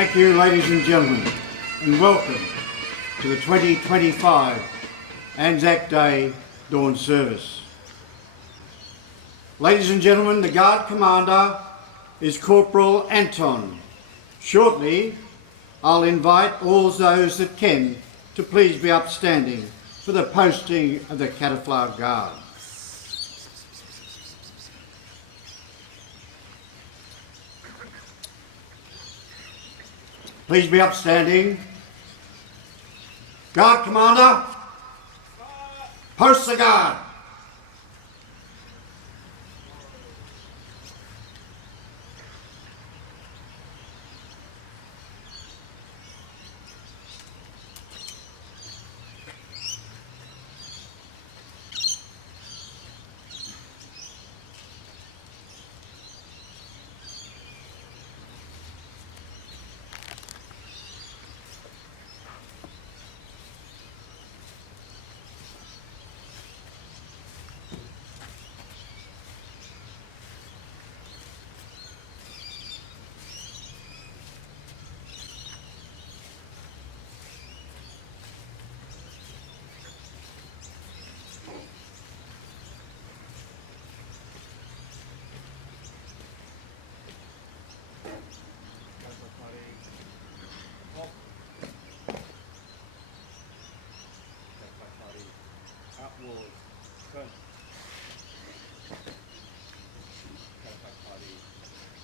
Thank you, ladies and gentlemen, and welcome to the 2025 Anzac Day Dawn Service. Ladies and gentlemen, the Guard Commander is Corporal Anton. Shortly, I'll invite all those that can to please be upstanding for the posting of the Caterflower Guard. Please be upstanding. Guard Commander, post the guard.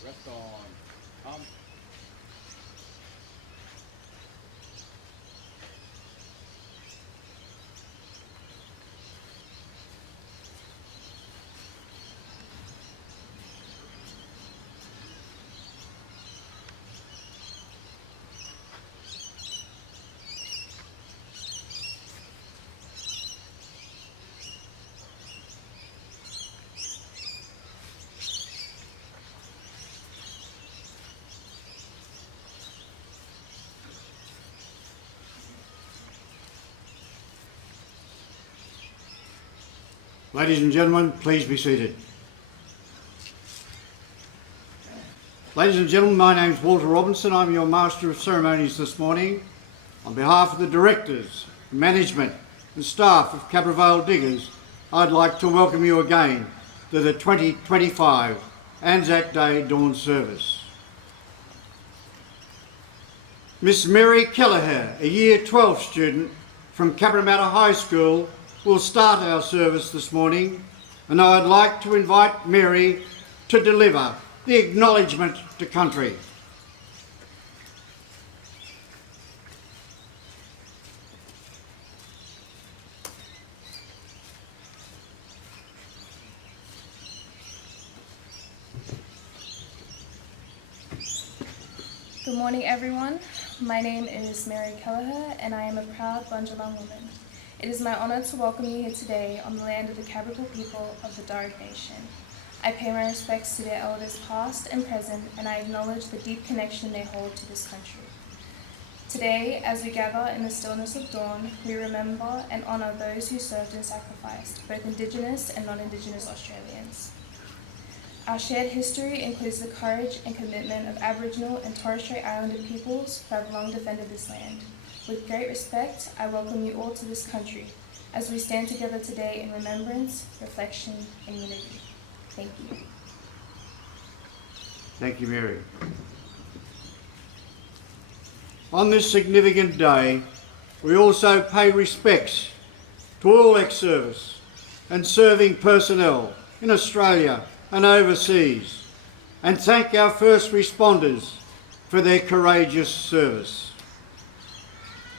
Rest on. Ladies and gentlemen, please be seated. Ladies and gentlemen, my name is Walter Robinson. I'm your Master of Ceremonies this morning. On behalf of the directors, management and staff of Cabra Vale Diggers, I'd like to welcome you again to the 2025 Anzac Day Dawn Service. Miss Mary Kelleher, a Year 12 student from Cabramatta High School, will start our service this morning, and I'd like to invite Mary to deliver the acknowledgement to country. Good morning, everyone. My name is Mary Kelleher, and I am a proud Bundjalung woman. It is my honour to welcome you here today on the land of the Cabral people of the Darug Nation. I pay my respects to their elders past and present, and I acknowledge the deep connection they hold to this country. Today, as we gather in the stillness of dawn, we remember and honour those who served and sacrificed, both Indigenous and non-Indigenous Australians. Our shared history includes the courage and commitment of Aboriginal and Torres Strait Islander peoples who have long defended this land. With great respect, I welcome you all to this country as we stand together today in remembrance, reflection, and unity. Thank you. Thank you, Mary. On this significant day, we also pay respects to all ex-service and serving personnel in Australia and overseas, and thank our first responders for their courageous service.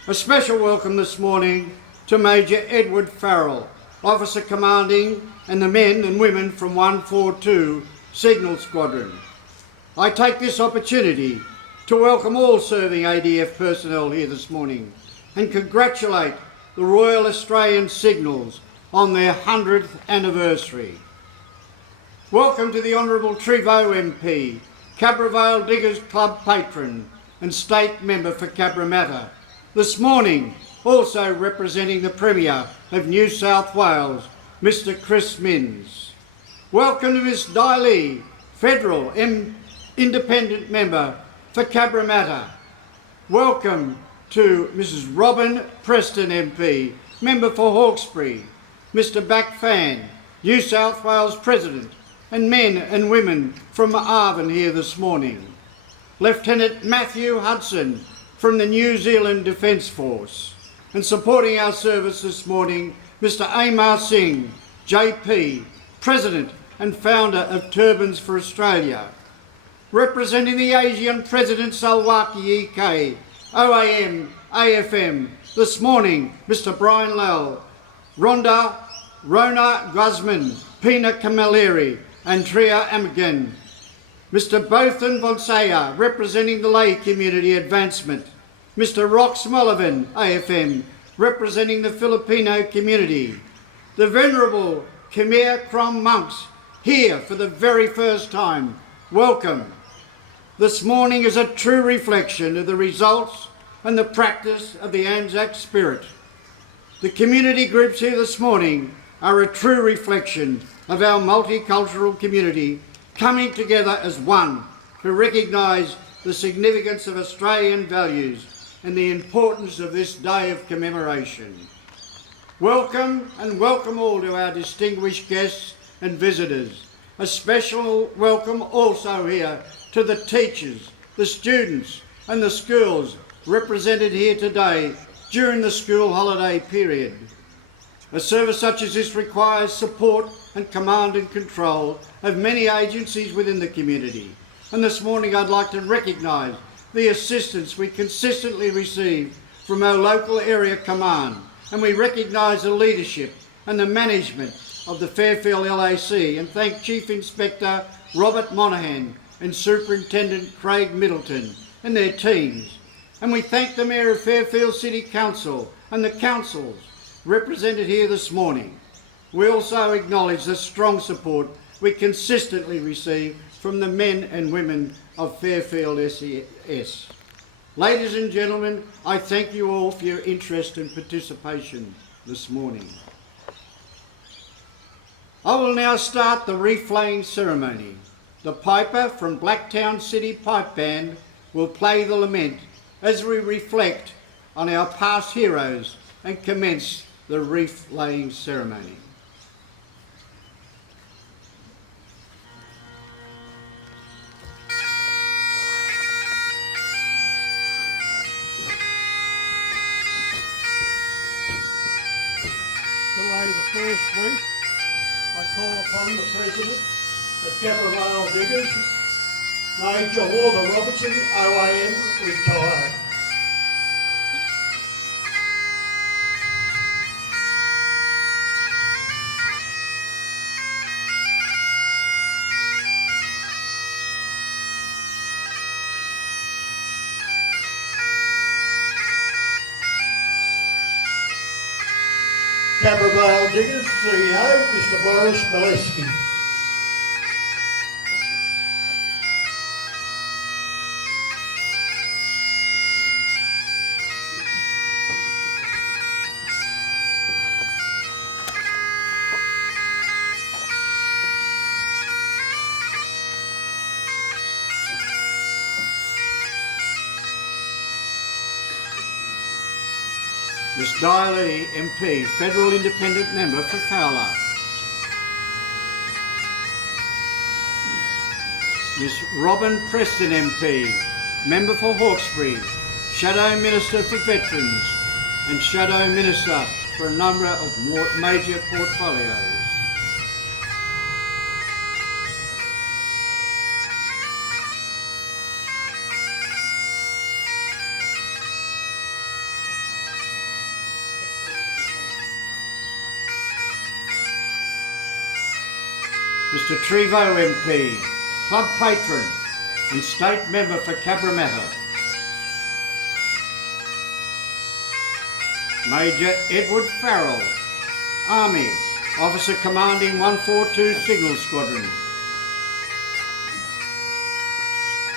A special welcome this morning to Major Edward Farrell, Officer Commanding, and the men and women from 142 Signal Squadron. I take this opportunity to welcome all serving ADF personnel here this morning and congratulate the Royal Australian Signals on their 100th anniversary. Welcome to the Honourable Trevo MP, Cabra Vale Diggers Club patron and state member for Cabramatta. This morning, also representing the Premier of New South Wales, Mr Chris Minns. Welcome to Ms Di Lee, Federal Independent Member for Cabramatta, Welcome to Mrs. Robin Preston MP, Member for Hawkesbury, Mr. Back Fan, New South Wales President, and men and women from Arvin here this morning. Lieutenant Matthew Hudson from the New Zealand Defence Force. And supporting our service this morning, Mr. Amar Singh, JP, President and founder of Turbans for Australia. Representing the Asian President Salwaki EK, OAM, AFM, this morning, Mr. Brian Lell, Rona Guzman, Pina Camilleri, and Tria Amagan. Mr. Bothan Vonsaya, representing the lay community advancement. Mr. Rox Mullivan, AFM, representing the Filipino community. The Venerable Khmer Krom monks, here for the very first time. Welcome. This morning is a true reflection of the results and the practice of the Anzac spirit. The community groups here this morning are a true reflection of our multicultural community coming together as one to recognise the significance of Australian values and the importance of this day of commemoration. Welcome and welcome all to our distinguished guests and visitors. A special welcome also here to the teachers, the students and the schools represented here today during the school holiday period. A service such as this requires support and command and control of many agencies within the community. And this morning I'd like to recognise the assistance we consistently receive from our local area command, and we recognise the leadership and the management of the Fairfield LAC and thank Chief Inspector Robert Monaghan and Superintendent Craig Middleton and their teams. And we thank the Mayor of Fairfield City Council and the councils represented here this morning. We also acknowledge the strong support we consistently receive from the men and women of Fairfield SES. Ladies and gentlemen, I thank you all for your interest and participation this morning. I will now start the wreath-laying ceremony. The piper from Blacktown City Pipe Band will play the lament as we reflect on our past heroes and commence the wreath-laying ceremony. To lay the first wreath, I call upon the President of Capital Vale Diggers, Major Walter Robertson, OAM, retired. Capital Vale Diggers CEO, Mr. Boris Bolesky. Miss Diley MP, Federal Independent Member for Fowler. Miss Robin Preston MP, Member for Hawkesbury, Shadow Minister for Veterans and Shadow Minister for a number of major portfolios. Mr. Trevo MP, Club Patron and State Member for Cabramatta. Major Edward Farrell, Army, Officer Commanding 142 Signal Squadron.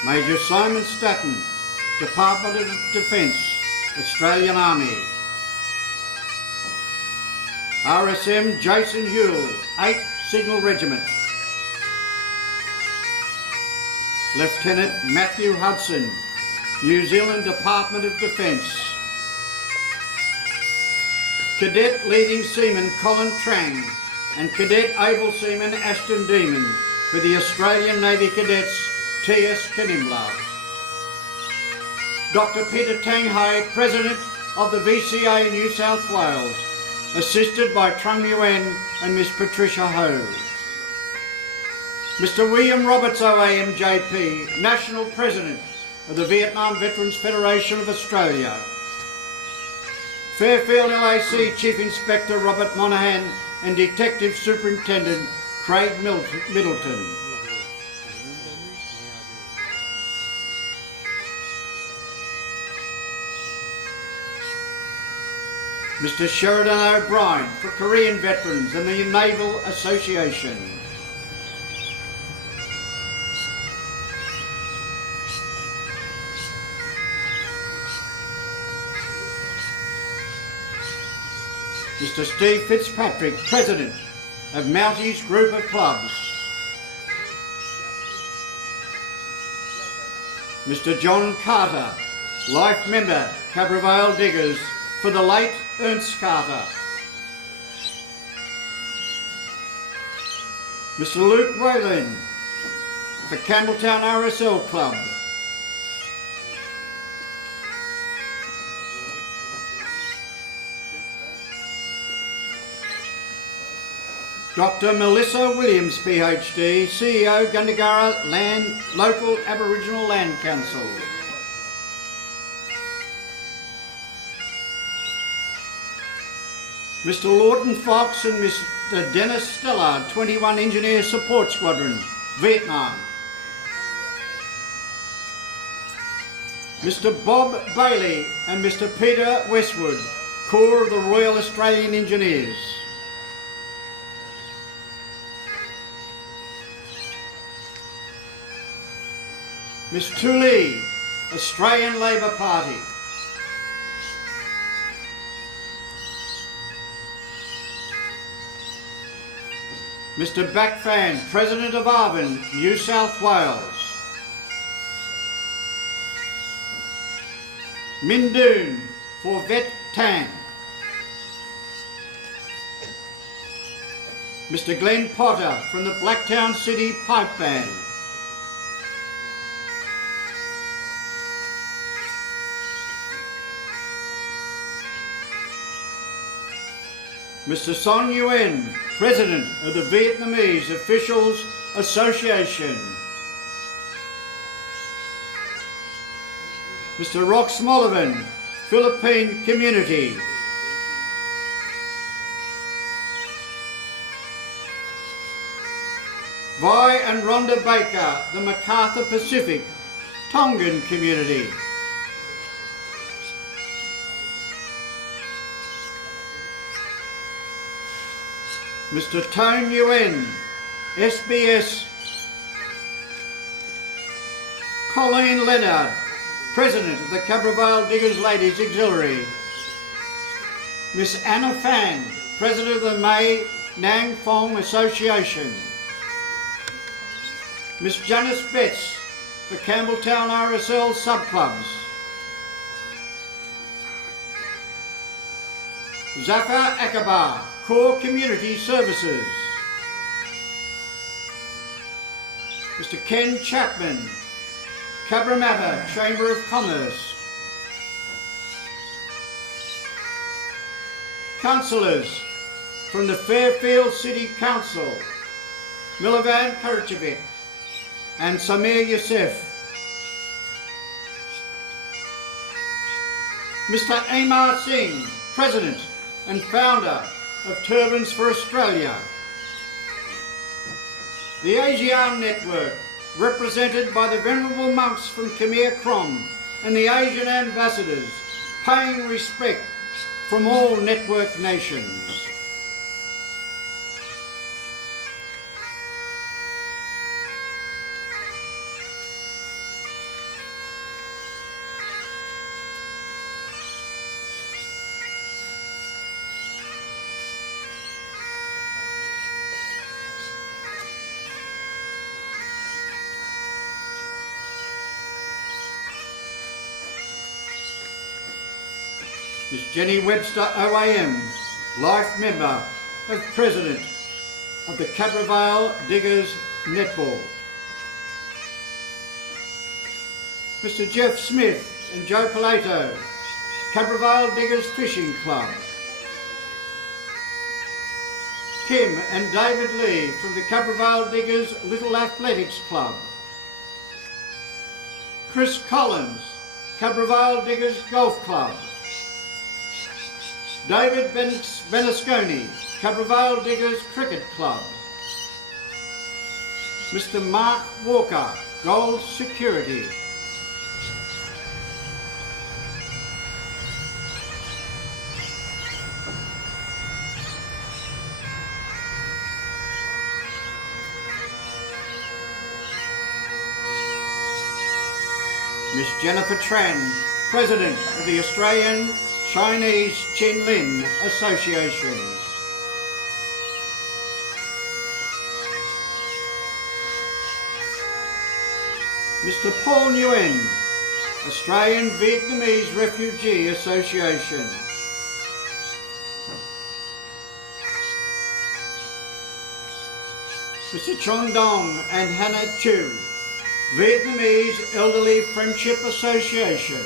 Major Simon Staton, Department of Defence, Australian Army. RSM Jason Hewell, 8th Signal Regiment. Lieutenant Matthew Hudson, New Zealand Department of Defence. Cadet Leading Seaman Colin Trang and Cadet Able Seaman Ashton Demon for the Australian Navy Cadets T.S. Kanimbla. Dr. Peter Tang Hai, President of the VCA New South Wales, assisted by Trung Nguyen and Miss Patricia Ho. Mr. William Roberts OAM JP, National President of the Vietnam Veterans Federation of Australia. Fairfield LAC Chief Inspector Robert Monaghan and Detective Superintendent Craig Middleton. Mr. Sheridan O'Brien for Korean Veterans and the Naval Association. Mr. Steve Fitzpatrick, President of Mounties Group of Clubs. Mr. John Carter, Life Member, Cabra Vale Diggers, for the late Ernst Carter. Mr. Luke Whalen for Campbelltown RSL Club. Dr. Melissa Williams, PhD, CEO, Gundagara Local Aboriginal Land Council. Mr. Lawton Fox and Mr. Dennis Stellard, 21 Engineer Support Squadron, Vietnam. Mr. Bob Bailey and Mr. Peter Westwood, Corps of the Royal Australian Engineers. Ms. Tu Lee, Australian Labor Party. Mr. Backfan, President of Arvin, New South Wales. Min Doon for Vet Tan. Mr. Glenn Potter from the Blacktown City Pipe Band. Mr. Son Nguyen, President of the Vietnamese Officials Association. Mr. Rox Mollivan, Philippine Community. Vi and Rhonda Baker, the MacArthur Pacific, Tongan Community. Mr. Tone Nguyen, SBS. Colleen Leonard, President of the Cabra Vale Diggers Ladies Auxiliary. Miss Anna Fan, President of the Mai Nang Phong Association. Miss Janice Betts, for Campbelltown RSL Subclubs. Zafar Akbar, Core Community Services. Mr. Ken Chapman, Cabramatta Chamber of Commerce. Councillors from the Fairfield City Council, Milovan Karachevic and Samir Youssef. Mr. Amar Singh, President and founder of Turbans for Australia. The ASEAN Network, represented by the Venerable Monks from Khmer Krom and the Asian ambassadors, paying respect from all network nations. Miss Jenny Webster OAM, Life Member of President of the Cabra Vale Diggers Netball. Mr Jeff Smith and Joe Palato, Cabra Vale Diggers Fishing Club. Kim and David Lee from the Cabra Vale Diggers Little Athletics Club. Chris Collins, Cabra Vale Diggers Golf Club. David Benasconi, Cabra Vale Diggers Cricket Club. Mr Mark Walker, Gold Security. Miss Jennifer Tran, President of the Australian Chinese Chin Lin Association. Mr Paul Nguyen, Australian Vietnamese Refugee Association. Mr Chong Dong and Hannah Chu, Vietnamese Elderly Friendship Association.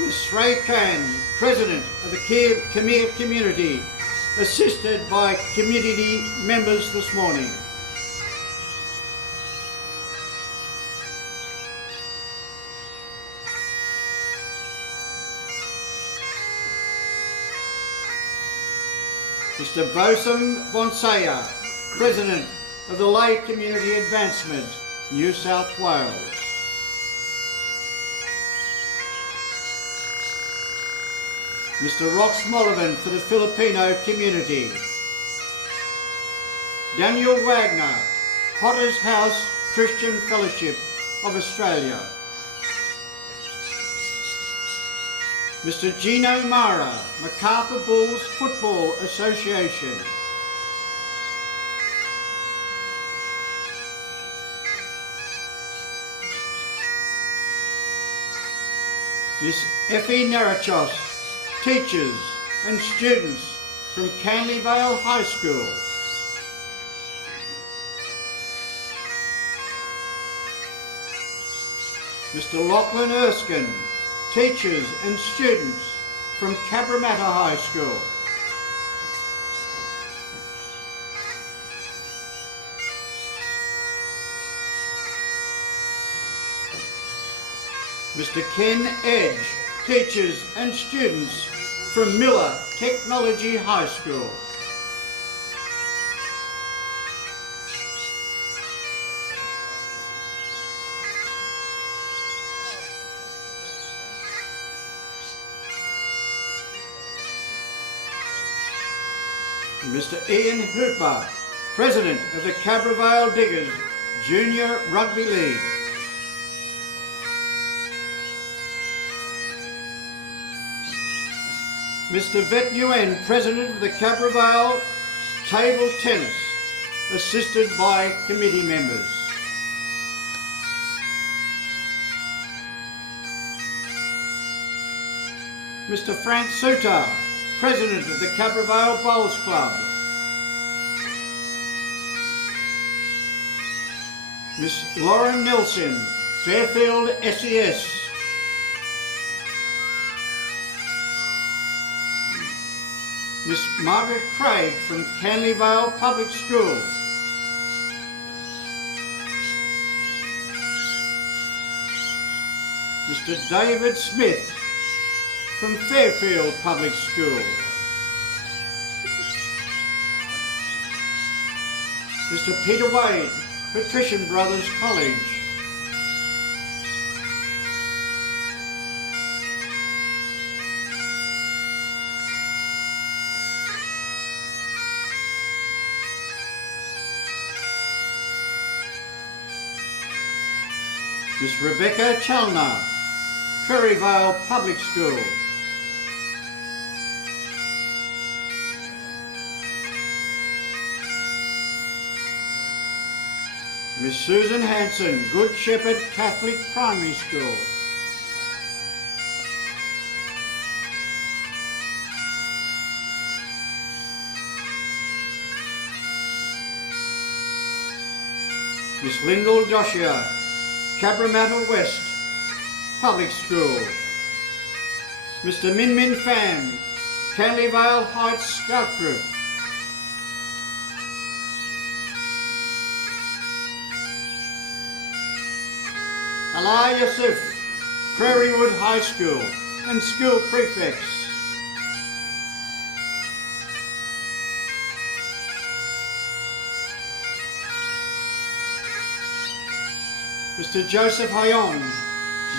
Ms Ray Khan, President of the Khmer Community, assisted by community members this morning. Mr Bosam Bonsaya, President of the Lay Community Advancement, New South Wales. Mr Rox Mollivan for the Filipino community. Daniel Wagner, Potter's House Christian Fellowship of Australia. Mr Gino Mara, Macarthur Bulls Football Association. Miss Effie Narachos, teachers and students from Canley Vale High School. Mr Lachlan Erskine, teachers and students from Cabramatta High School. Mr Ken Edge, teachers and students from Miller Technology High School. Mr Ian Hooper, President of the Cabra Vale Diggers Junior Rugby League. Mr Vet Nguyen, President of the Cabra Vale Table Tennis, assisted by committee members. Mr Frank Suter, President of the Cabra Vale Bowls Club. Miss Lauren Nelson, Fairfield SES. Miss Margaret Craig from Canley Vale Public School. Mr David Smith from Fairfield Public School. Mr Peter Wade, Patrician Brothers College. Miss Rebecca Chalner, Prairie Vale Public School. Miss Susan Hanson, Good Shepherd Catholic Primary School. Miss Lyndall Doshia, Cabramatta West Public School. Mr. Min Min Pham, Canley Vale Heights Scout Group. Alaa Yusuf, Prairie Wood High School and school prefects. Mr. Joseph Hayon,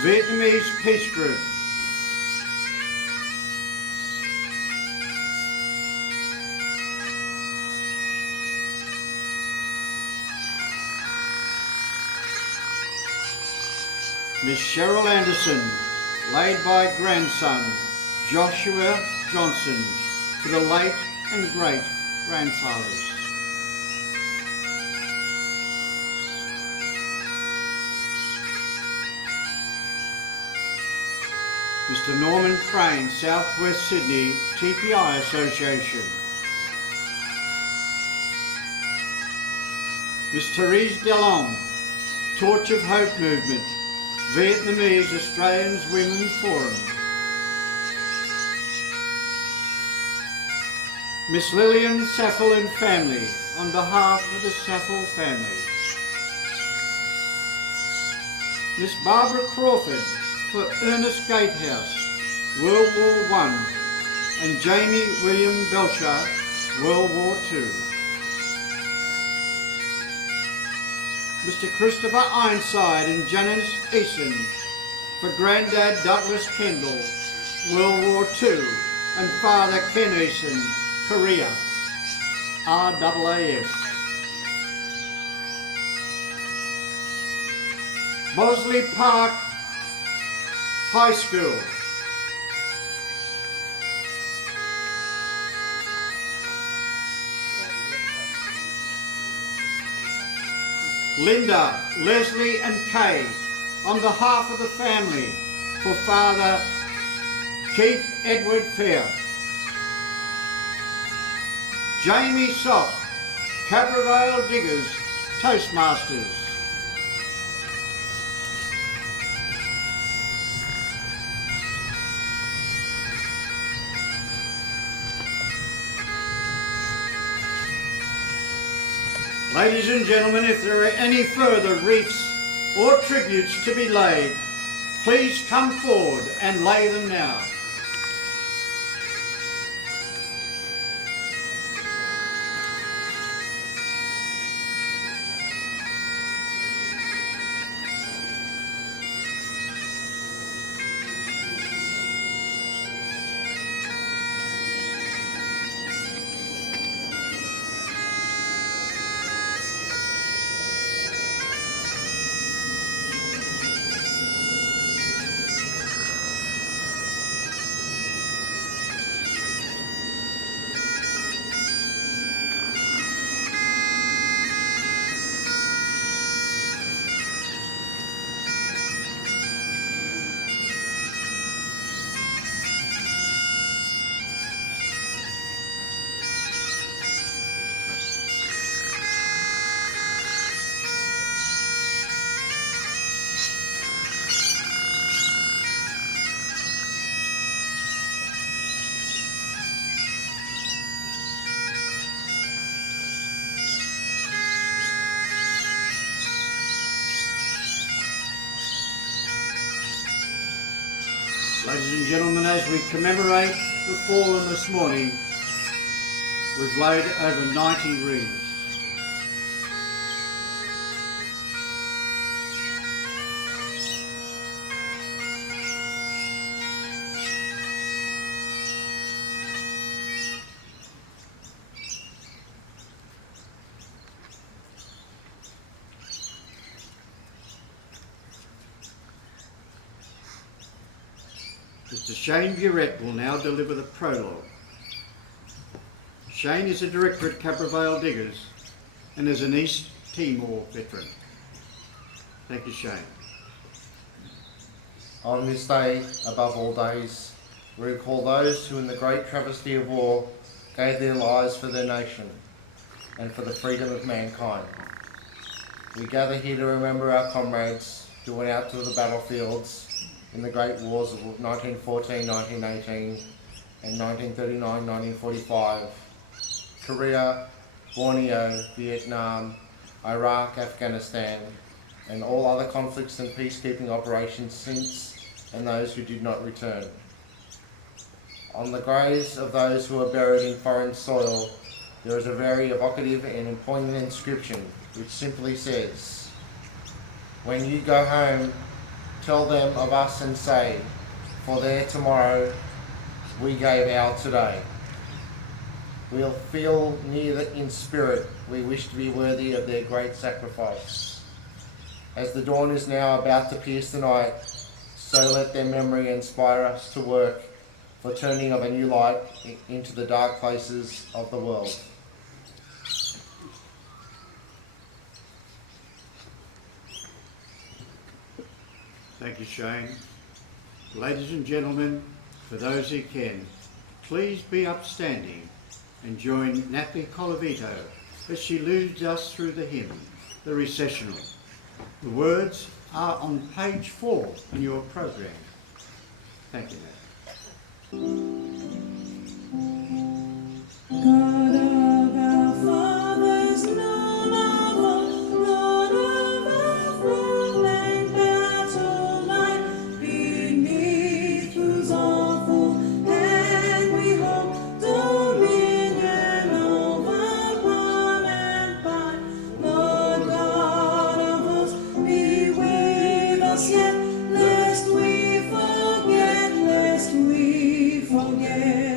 Vietnamese Peace Group. Miss Cheryl Anderson, laid by grandson Joshua Johnson, for the late and great grandfathers. Mr. Norman Crane, South West Sydney TPI Association. Miss Therese Delong, Torch of Hope Movement, Vietnamese Australians Women's Forum. Miss Lillian Saffel and family, on behalf of the Saffel family. Miss Barbara Crawford, for Ernest Gatehouse, World War I, and Jamie William Belcher, World War II. Mr. Christopher Ironside and Janice Eason, for Grandad Douglas Kendall, World War II, and Father Ken Eason, Korea, RAAF. Bosley Park High School. Linda, Leslie and Kay, on behalf of the family, for Father Keith Edward Fair. Jamie Sock, Cabravale Diggers, Toastmasters. Ladies and gentlemen, if there are any further wreaths or tributes to be laid, please come forward and lay them now. Ladies and gentlemen, as we commemorate the fallen this morning, we've laid over 90 wreaths. Mr. Shane Burett will now deliver the prologue. Shane is a director at Cabravale Diggers and is an East Timor veteran. Thank you, Shane. On this day, above all days, we recall those who in the great travesty of war gave their lives for their nation and for the freedom of mankind. We gather here to remember our comrades who went out to the battlefields in the great wars of 1914, 1918 and 1939, 1945, Korea, Borneo, Vietnam, Iraq, Afghanistan, and all other conflicts and peacekeeping operations since, and those who did not return. On the graves of those who are buried in foreign soil, there is a very evocative and poignant inscription which simply says, "When you go home, tell them of us and say, for their tomorrow we gave our today. We'll feel near in spirit, we wish to be worthy of their great sacrifice. As the dawn is now about to pierce the night, so let their memory inspire us to work for turning of a new light into the dark places of the world." Thank you, Shane. Ladies and gentlemen, for those who can, please be upstanding and join Natalie Colavito as she leads us through the hymn, the Recessional. The words are on page 4 in your program. Thank you, Natalie. God of our fathers, Lord of all, Lord of our throne and battle line, beneath whose awful hand we hold dominion over palm and pine. Lord God of hosts, be with us yet, lest we forget, lest we forget.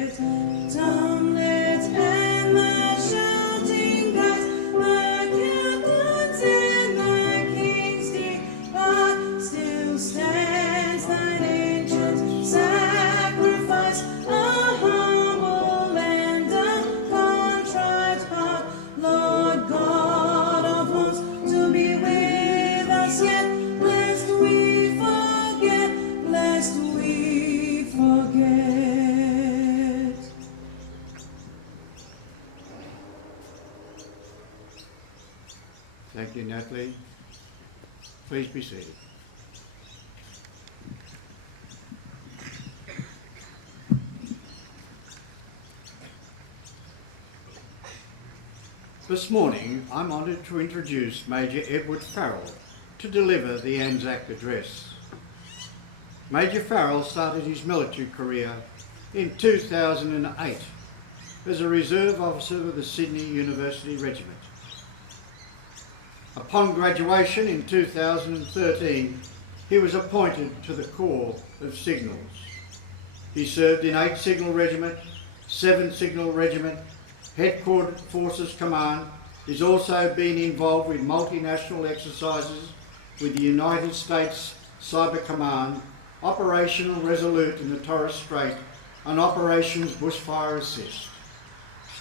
Hamlet and the shouting guys, the captains and the king's depart, still stands thine ancient sacrifice, a humble and a contrite heart. Lord God of hosts, to be with us yet, lest we forget, lest we forget. Thank you, Natalie. Please be seated. This morning, I'm honoured to introduce Major Edward Farrell to deliver the Anzac Address. Major Farrell started his military career in 2008 as a reserve officer with the Sydney University Regiment. Upon graduation in 2013, he was appointed to the Corps of Signals. He served in 8 Signal Regiment, 7 Signal Regiment, Headquarters Forces Command. He's also been involved with multinational exercises with the United States Cyber Command, Operational Resolute in the Torres Strait, and Operations Bushfire Assist.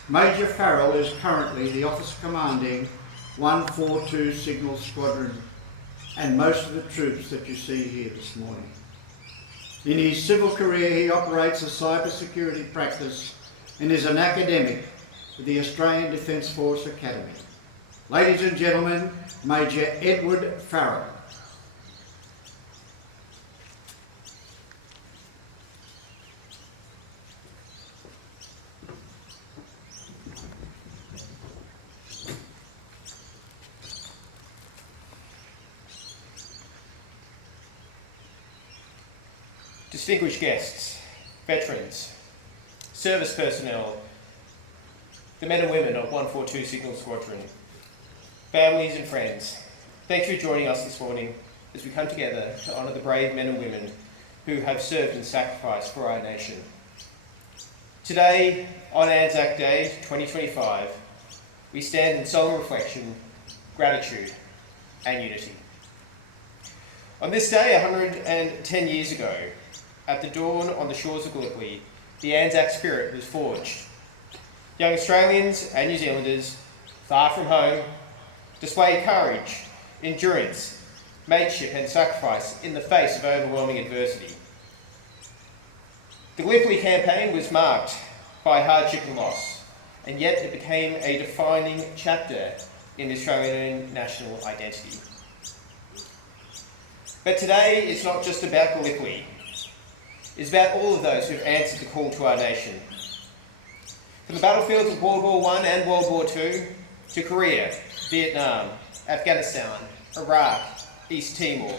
Major Farrell is currently the officer commanding 142 Signal Squadron and most of the troops that you see here this morning. In his civil career, he operates a cyber security practice and is an academic at the Australian Defence Force Academy. Ladies and gentlemen, Major Edward Farrell. Distinguished guests, veterans, service personnel, the men and women of 142 Signal Squadron, families and friends, thanks for joining us this morning as we come together to honour the brave men and women who have served and sacrificed for our nation. Today, on Anzac Day 2025, we stand in solemn reflection, gratitude and unity. On this day, 110 years ago, at the dawn on the shores of Gallipoli, the Anzac spirit was forged. Young Australians and New Zealanders, far from home, displayed courage, endurance, mateship and sacrifice in the face of overwhelming adversity. The Gallipoli campaign was marked by hardship and loss, and yet it became a defining chapter in the Australian national identity. But today it's not just about Gallipoli. It's about all of those who have answered the call to our nation. From the battlefields of World War I and World War II, to Korea, Vietnam, Afghanistan, Iraq, East Timor,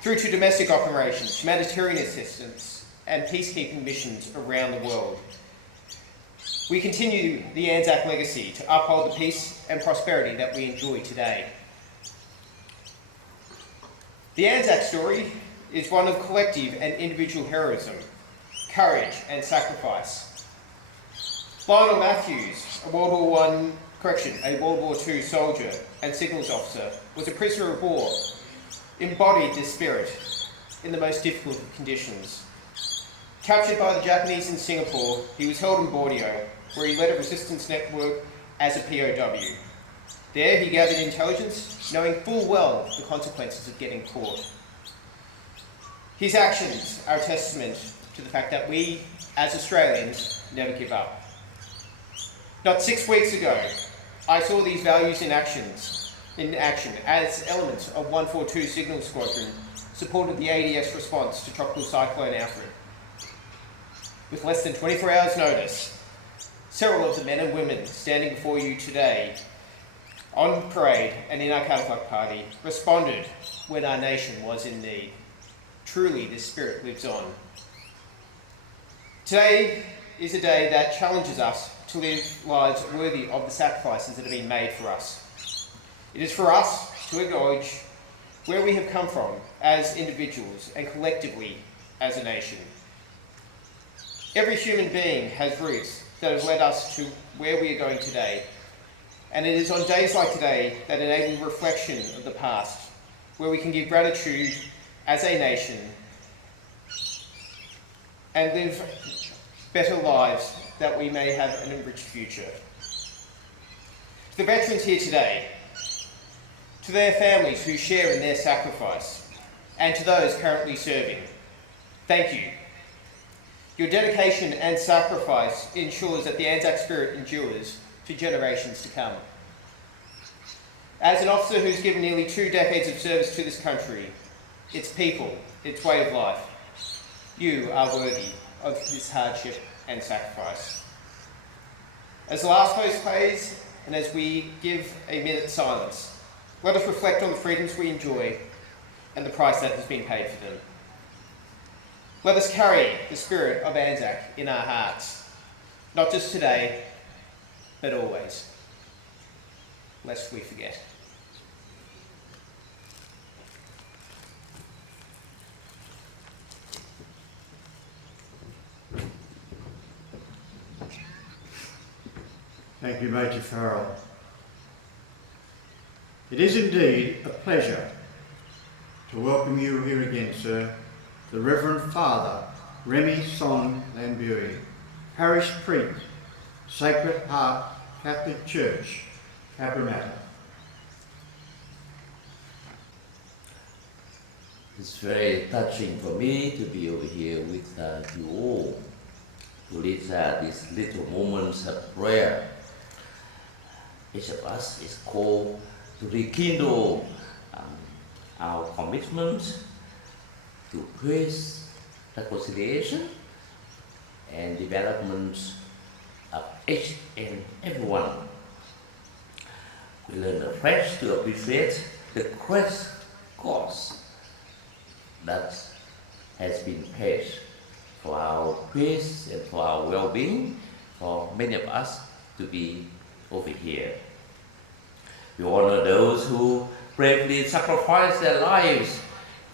through to domestic operations, humanitarian assistance, and peacekeeping missions around the world. We continue the Anzac legacy to uphold the peace and prosperity that we enjoy today. The Anzac story is one of collective and individual heroism, courage and sacrifice. Lionel Matthews, a World War II soldier and signals officer, was a prisoner of war, embodied this spirit in the most difficult of conditions. Captured by the Japanese in Singapore, he was held in Borneo, where he led a resistance network as a POW. There he gathered intelligence, knowing full well the consequences of getting caught. His actions are a testament to the fact that we, as Australians, never give up. Not 6 weeks ago, I saw these values in action as elements of 142 Signal Squadron supported the ADF's response to Tropical Cyclone Alfred. With less than 24 hours notice, several of the men and women standing before you today on parade and in our cattle party responded when our nation was in need. Truly, this spirit lives on. Today is a day that challenges us to live lives worthy of the sacrifices that have been made for us. It is for us to acknowledge where we have come from as individuals and collectively as a nation. Every human being has roots that have led us to where we are going today, and it is on days like today that enable reflection of the past, where we can give gratitude as a nation and live better lives that we may have an enriched future. To the veterans here today, to their families who share in their sacrifice, and to those currently serving, thank you. Your dedication and sacrifice ensures that the Anzac spirit endures for generations to come. As an officer who's given nearly 2 decades of service to this country, its people, its way of life, you are worthy of this hardship and sacrifice. As the last post plays, and as we give a minute's silence, let us reflect on the freedoms we enjoy and the price that has been paid for them. Let us carry the spirit of Anzac in our hearts, not just today, but always, lest we forget. Thank you, Major Farrell. It is indeed a pleasure to welcome you here again, sir, the Reverend Father Remy Son Lambury, Parish Priest, Sacred Heart Catholic Church, Cabramatta. It's very touching for me to be over here with you all to lead these little moments of prayer. Each of us is called to rekindle our commitment to peace, reconciliation, and development of each and everyone. We learn afresh to appreciate the great cost that has been paid for our peace and for our well-being, for many of us to be over here. We honor those who bravely sacrifice their lives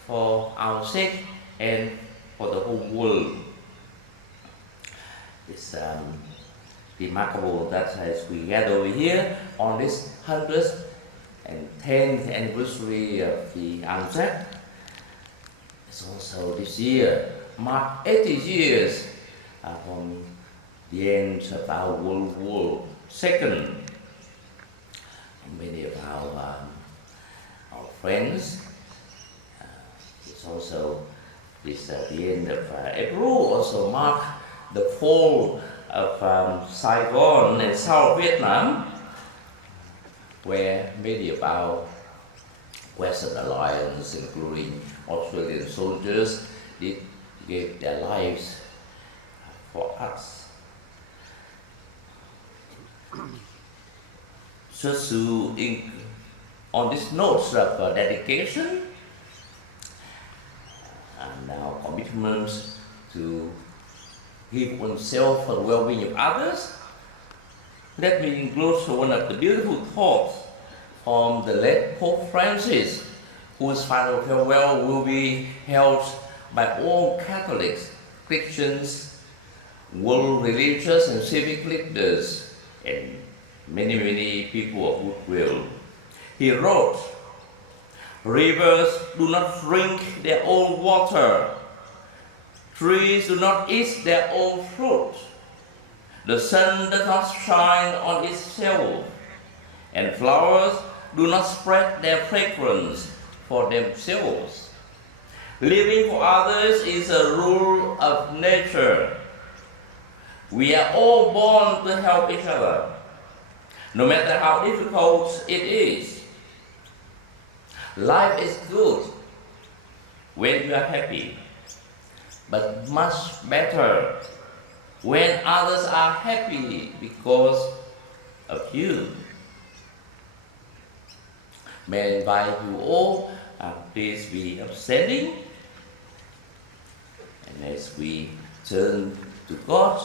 for our sake and for the whole world. It's remarkable that as we gather over here on this 110th anniversary of the Anzac, it's also this year marked 80 years from the end of our World War II. Many of our friends It's also this the end of April also mark the fall of Saigon in South Vietnam, where many of our Western alliance, including Australian soldiers, did give their lives for us. Just on this note of dedication and our commitment to give oneself for the well-being of others, let me include one of the beautiful thoughts from the late Pope Francis, whose final farewell will be held by all Catholics, Christians, world religious and civic leaders, and many people of goodwill. He wrote, "Rivers do not drink their own water, trees do not eat their own fruit, the sun does not shine on itself, and flowers do not spread their fragrance for themselves. Living for others is a rule of nature. We are all born to help each other, no matter how difficult it is. Life is good when you are happy, but much better when others are happy because of you." May I invite you all, please be upstanding, and as we turn to God,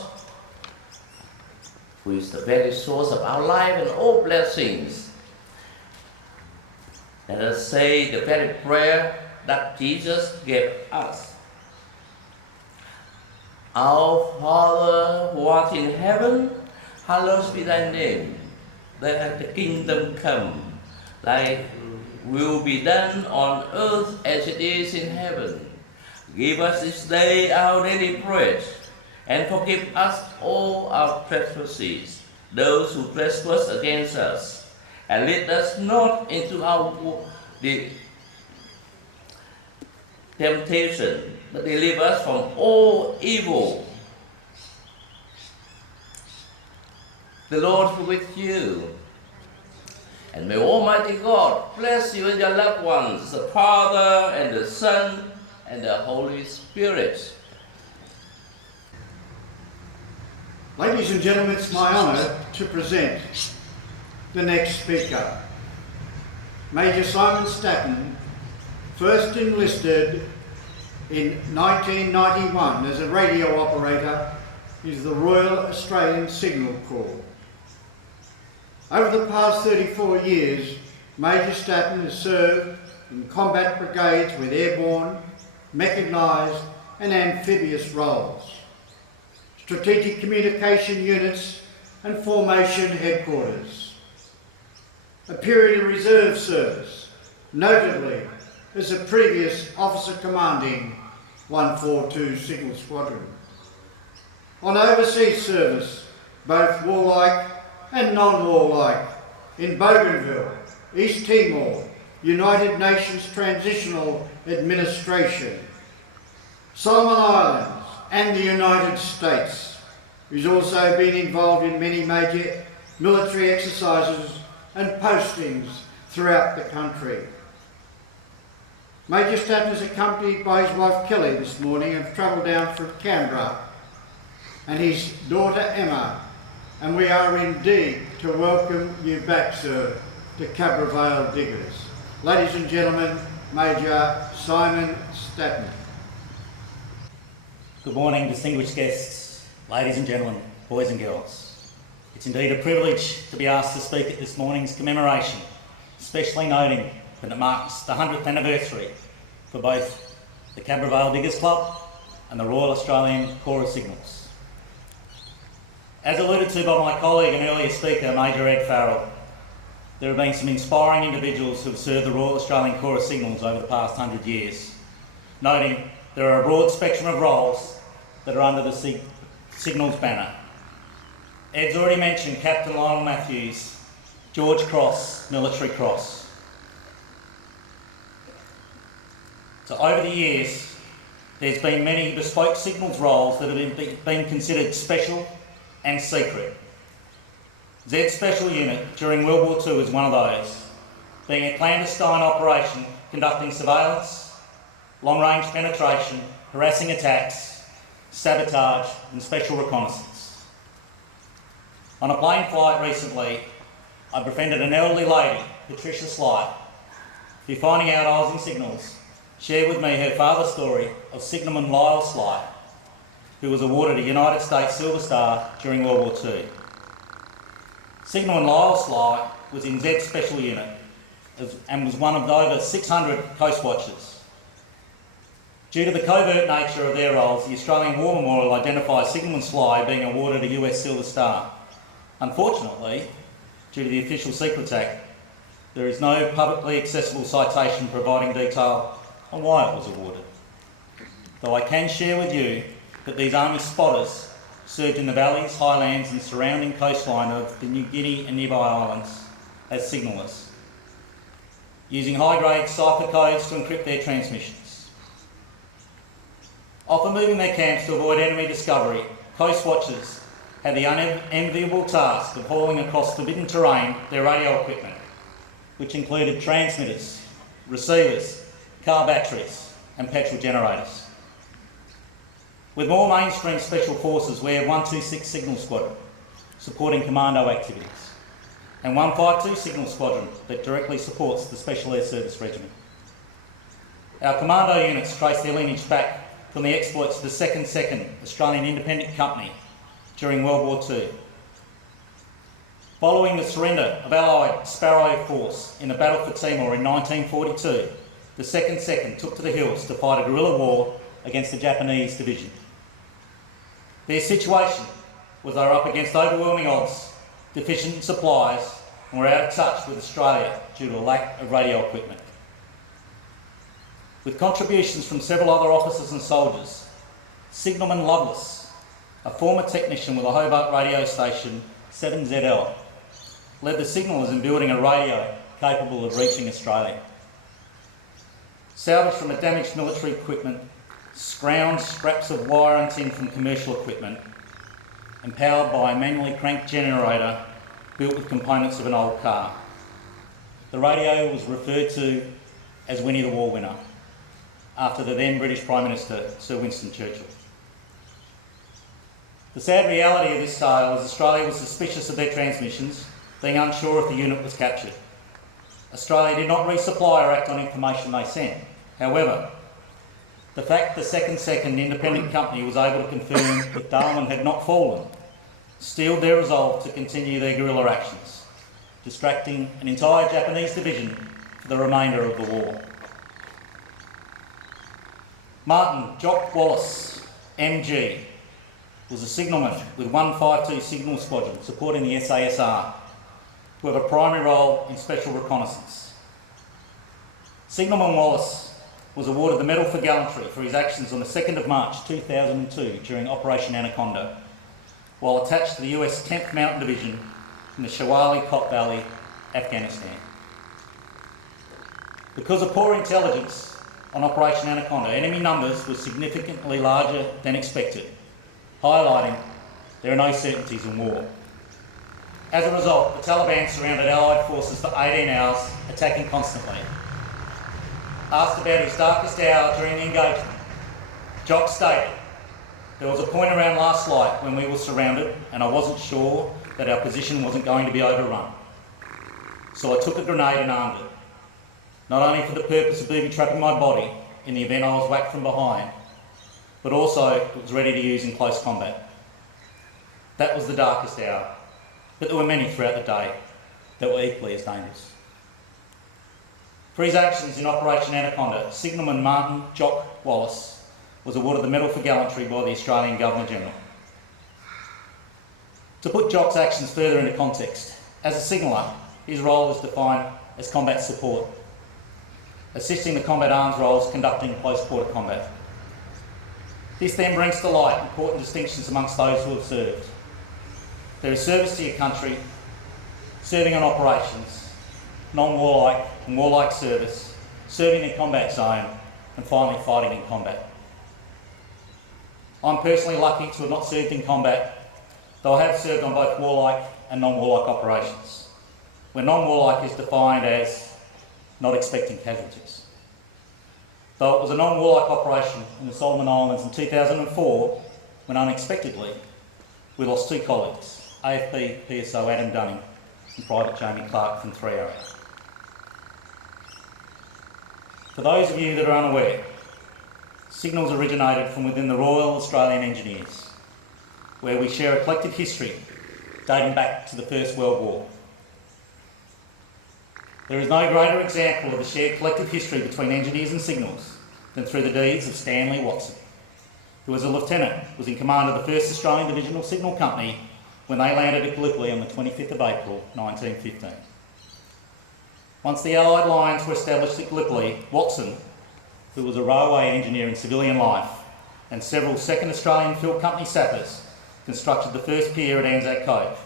who is the very source of our life and all blessings, let us say the very prayer that Jesus gave us. Our Father who art in heaven, hallowed be thy name. Thy kingdom come, thy will be done on earth as it is in heaven. Give us this day our daily bread, and forgive us all our trespasses, those who trespass against us. And lead us not into the temptation, but deliver us from all evil. The Lord be with you. And may Almighty God bless you and your loved ones, the Father and the Son and the Holy Spirit. Ladies and gentlemen, it's my honour to present the next speaker. Major Simon Staton first enlisted in 1991 as a radio operator in the Royal Australian Signal Corps. Over the past 34 years, Major Staton has served in combat brigades with airborne, mechanised and amphibious roles, strategic communication units and formation headquarters. A period of reserve service, notably as a previous officer commanding 142 Signal Squadron. On overseas service, both warlike and non-warlike, in Bougainville, East Timor, United Nations Transitional Administration, Solomon Islands and the United States. He's also been involved in many major military exercises and postings throughout the country. Major Staton is accompanied by his wife Kelly this morning and travelled down from Canberra, and his daughter Emma, and we are indeed to welcome you back, sir, to Cabra Vale Diggers. Ladies and gentlemen, Major Simon Staton. Good morning, distinguished guests, ladies and gentlemen, boys and girls. It's indeed a privilege to be asked to speak at this morning's commemoration, especially noting that it marks the 100th anniversary for both the Cabra Vale Diggers Club and the Royal Australian Corps of Signals. As alluded to by my colleague and earlier speaker, Major Ed Farrell, there have been some inspiring individuals who have served the Royal Australian Corps of Signals over the past 100 years, noting there are a broad spectrum of roles that are under the Signals banner. Ed's already mentioned Captain Lionel Matthews, George Cross, Military Cross. So over the years, there's been many bespoke signals roles that have been considered special and secret. Z Special Unit during World War II was one of those, being a clandestine operation conducting surveillance, long-range penetration, harassing attacks, sabotage and special reconnaissance. On a plane flight recently, I befriended an elderly lady, Patricia Sly, who, finding out I was in signals, shared with me her father's story of signalman Lyle Sly, who was awarded a United States Silver Star during World War II. Signalman Lyle Sly was in Z Special Unit and was one of over 600 Coast Watchers. Due to the covert nature of their roles, the Australian War Memorial identifies Signalman Sly being awarded a US Silver Star. Unfortunately, due to the Official Secrets Act, there is no publicly accessible citation providing detail on why it was awarded. Though I can share with you that these Army spotters served in the valleys, highlands and surrounding coastline of the New Guinea and nearby islands as signallers, using high-grade cipher codes to encrypt their transmissions. Often moving their camps to avoid enemy discovery, Coast Watchers had the unenviable task of hauling across forbidden terrain their radio equipment, which included transmitters, receivers, car batteries and petrol generators. With more mainstream special forces, we have 126 Signal Squadron supporting commando activities and 152 Signal Squadron that directly supports the Special Air Service Regiment. Our commando units trace their lineage back from the exploits of the 2nd Australian Independent Company during World War II. Following the surrender of Allied Sparrow Force in the Battle for Timor in 1942, the 2nd took to the hills to fight a guerrilla war against the Japanese division. Their situation was they were up against overwhelming odds, deficient supplies, and were out of touch with Australia due to a lack of radio equipment. With contributions from several other officers and soldiers, Signalman Lovelace, a former technician with the Hobart radio station 7ZL, led the signallers in building a radio capable of reaching Australia. Salvaged from a damaged military equipment, scrounged scraps of wire and tin from commercial equipment, and powered by a manually cranked generator built with components of an old car. The radio was referred to as Winnie the War Winner, after the then British Prime Minister, Sir Winston Churchill. The sad reality of this tale is Australia was suspicious of their transmissions, being unsure if the unit was captured. Australia did not resupply or act on information they sent. However, the fact the 2nd Independent Company was able to confirm that Darwin had not fallen steeled their resolve to continue their guerrilla actions, distracting an entire Japanese division for the remainder of the war. Martin Jock Wallace, MG, was a signalman with 152 Signal Squadron supporting the SASR, who have a primary role in special reconnaissance. Signalman Wallace was awarded the Medal for Gallantry for his actions on the 2nd of March 2002 during Operation Anaconda, while attached to the US 10th Mountain Division in the Shawali Kop Valley, Afghanistan. Because of poor intelligence on Operation Anaconda, enemy numbers were significantly larger than expected, highlighting there are no certainties in war. As a result, the Taliban surrounded Allied forces for 18 hours, attacking constantly. Asked about his darkest hour during the engagement, Jock stated, "There was a point around last light when we were surrounded and I wasn't sure that our position wasn't going to be overrun. So I took a grenade and armed it, not only for the purpose of booby-trapping my body in the event I was whacked from behind, but also it was ready to use in close combat. That was the darkest hour, but there were many throughout the day that were equally as dangerous." For his actions in Operation Anaconda, Signalman Martin Jock Wallace was awarded the Medal for Gallantry by the Australian Governor-General. To put Jock's actions further into context, as a signaller, his role is defined as combat support, assisting the combat arms roles conducting close quarter combat. This then brings to light important distinctions amongst those who have served. There is service to your country, serving on operations, non-warlike and warlike service, serving in combat zone, and finally fighting in combat. I'm personally lucky to have not served in combat, though I have served on both warlike and non-warlike operations, where non-warlike is defined as not expecting casualties. Though it was a non-warlike operation in the Solomon Islands in 2004, when unexpectedly we lost 2 colleagues, AFP PSO Adam Dunning and Private Jamie Clark from 3RA. For those of you that are unaware, Signals originated from within the Royal Australian Engineers, where we share a collective history dating back to the First World War. There is no greater example of the shared collective history between engineers and signals than through the deeds of Stanley Watson, who as a lieutenant was in command of the 1st Australian Divisional Signal Company when they landed at Gallipoli on the 25th of April 1915. Once the Allied lines were established at Gallipoli, Watson, who was a railway engineer in civilian life, and several 2nd Australian Field Company sappers constructed the first pier at Anzac Cove,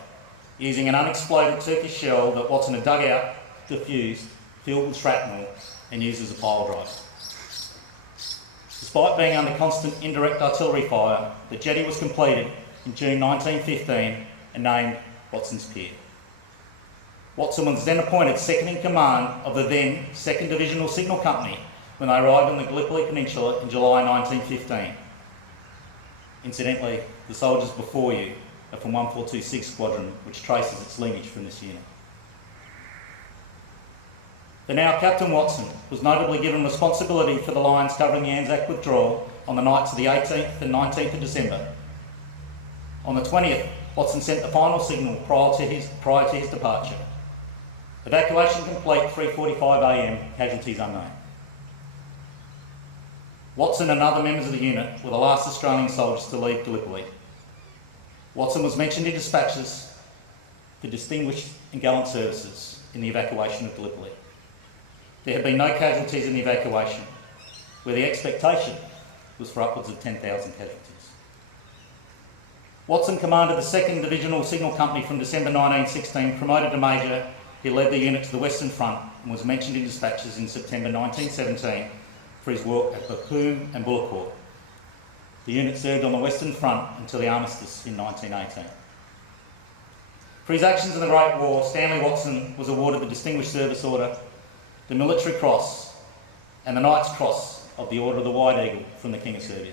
using an unexploded Turkish shell that Watson had dug out, defused, filled with shrapnel and used as a pile driver. Despite being under constant indirect artillery fire, the jetty was completed in June 1915 and named Watson's Pier. Watson was then appointed second in command of the then 2nd Divisional Signal Company when they arrived on the Gallipoli Peninsula in July 1915. Incidentally, the soldiers before you are from 1426 Squadron, which traces its lineage from this unit. The now Captain Watson was notably given responsibility for the lines covering the Anzac withdrawal on the nights of the 18th and 19th of December. On the 20th, Watson sent the final signal prior to his departure. Evacuation complete, 3:45 a.m, casualties unknown. Watson and other members of the unit were the last Australian soldiers to leave Gallipoli. Watson was mentioned in dispatches for distinguished and gallant services in the evacuation of Gallipoli. There had been no casualties in the evacuation, where the expectation was for upwards of 10,000 casualties. Watson commanded the 2nd Divisional Signal Company from December 1916, promoted to Major. He led the unit to the Western Front and was mentioned in dispatches in September 1917 for his work at Bapaume and Bullecourt. The unit served on the Western Front until the armistice in 1918. For his actions in the Great War, Stanley Watson was awarded the Distinguished Service Order, the Military Cross and the Knight's Cross of the Order of the White Eagle from the King of Serbia.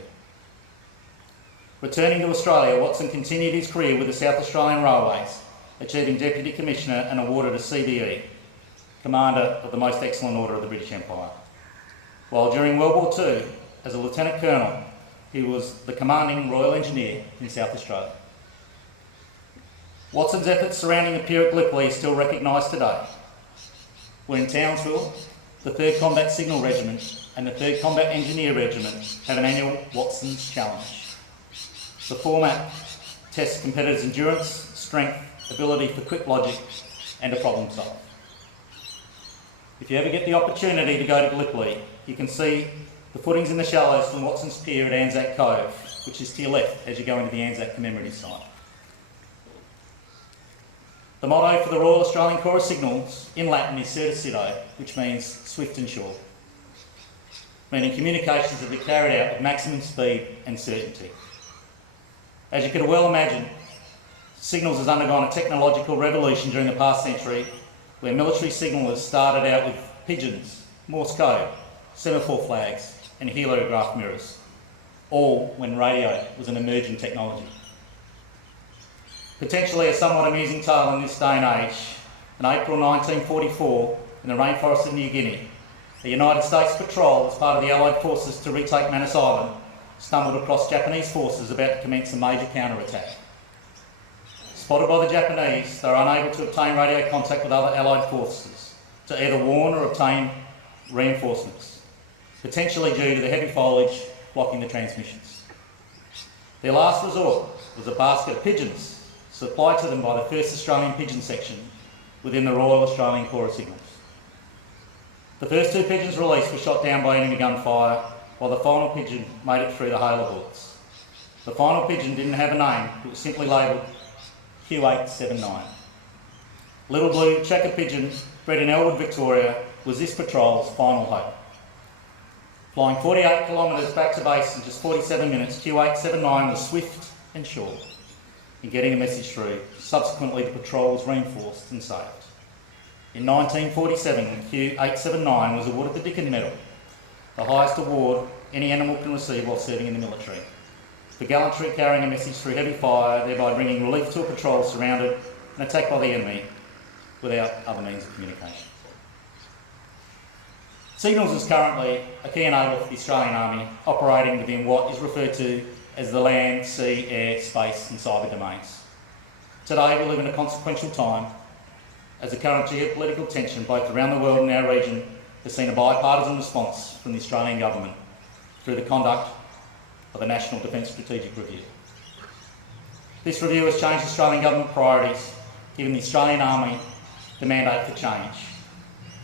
Returning to Australia, Watson continued his career with the South Australian Railways, achieving Deputy Commissioner and awarded a CBE, Commander of the Most Excellent Order of the British Empire. While during World War II, as a Lieutenant Colonel, he was the commanding Royal Engineer in South Australia. Watson's efforts surrounding the pier at Gallipoli are still recognised today. When in Townsville, the 3rd Combat Signal Regiment and the 3rd Combat Engineer Regiment have an annual Watson's Challenge. The format tests competitors' endurance, strength, ability for quick logic and to problem solve. If you ever get the opportunity to go to Gallipoli, you can see the footings in the shallows from Watson's Pier at Anzac Cove, which is to your left as you go into the Anzac commemorative site. The motto for the Royal Australian Corps of Signals in Latin is Certa Cito, which means swift and sure, meaning communications are carried out with maximum speed and certainty. As you could well imagine, Signals has undergone a technological revolution during the past century, where military signallers started out with pigeons, Morse code, semaphore flags and heliograph mirrors, all when radio was an emerging technology. Potentially a somewhat amusing tale in this day and age, in April 1944, in the rainforest of New Guinea, a United States patrol as part of the Allied forces to retake Manus Island stumbled across Japanese forces about to commence a major counterattack. Spotted by the Japanese, they were unable to obtain radio contact with other Allied forces to either warn or obtain reinforcements, potentially due to the heavy foliage blocking the transmissions. Their last resort was a basket of pigeons supplied to them by the 1st Australian Pigeon Section within the Royal Australian Corps of Signals. The first 2 pigeons released were shot down by enemy gunfire, while the final pigeon made it through the hail of bullets. The final pigeon didn't have a name, it was simply labelled Q879. Little blue checker pigeon, bred in Elwood, Victoria, was this patrol's final hope. Flying 48 kilometres back to base in just 47 minutes, Q879 was swift and sure in getting the message through. Subsequently, the patrol was reinforced and saved. In 1947, Q879 was awarded the Dickon Medal, the highest award any animal can receive while serving in the military, for gallantry carrying a message through heavy fire, thereby bringing relief to a patrol surrounded and attacked by the enemy without other means of communication. Signals is currently a key enabler for the Australian Army, operating within what is referred to as the land, sea, air, space and cyber domains. Today we live in a consequential time as the current geopolitical tension both around the world and our region has seen a bipartisan response from the Australian Government through the conduct of the National Defence Strategic Review. This review has changed Australian Government priorities, giving the Australian Army the mandate for change,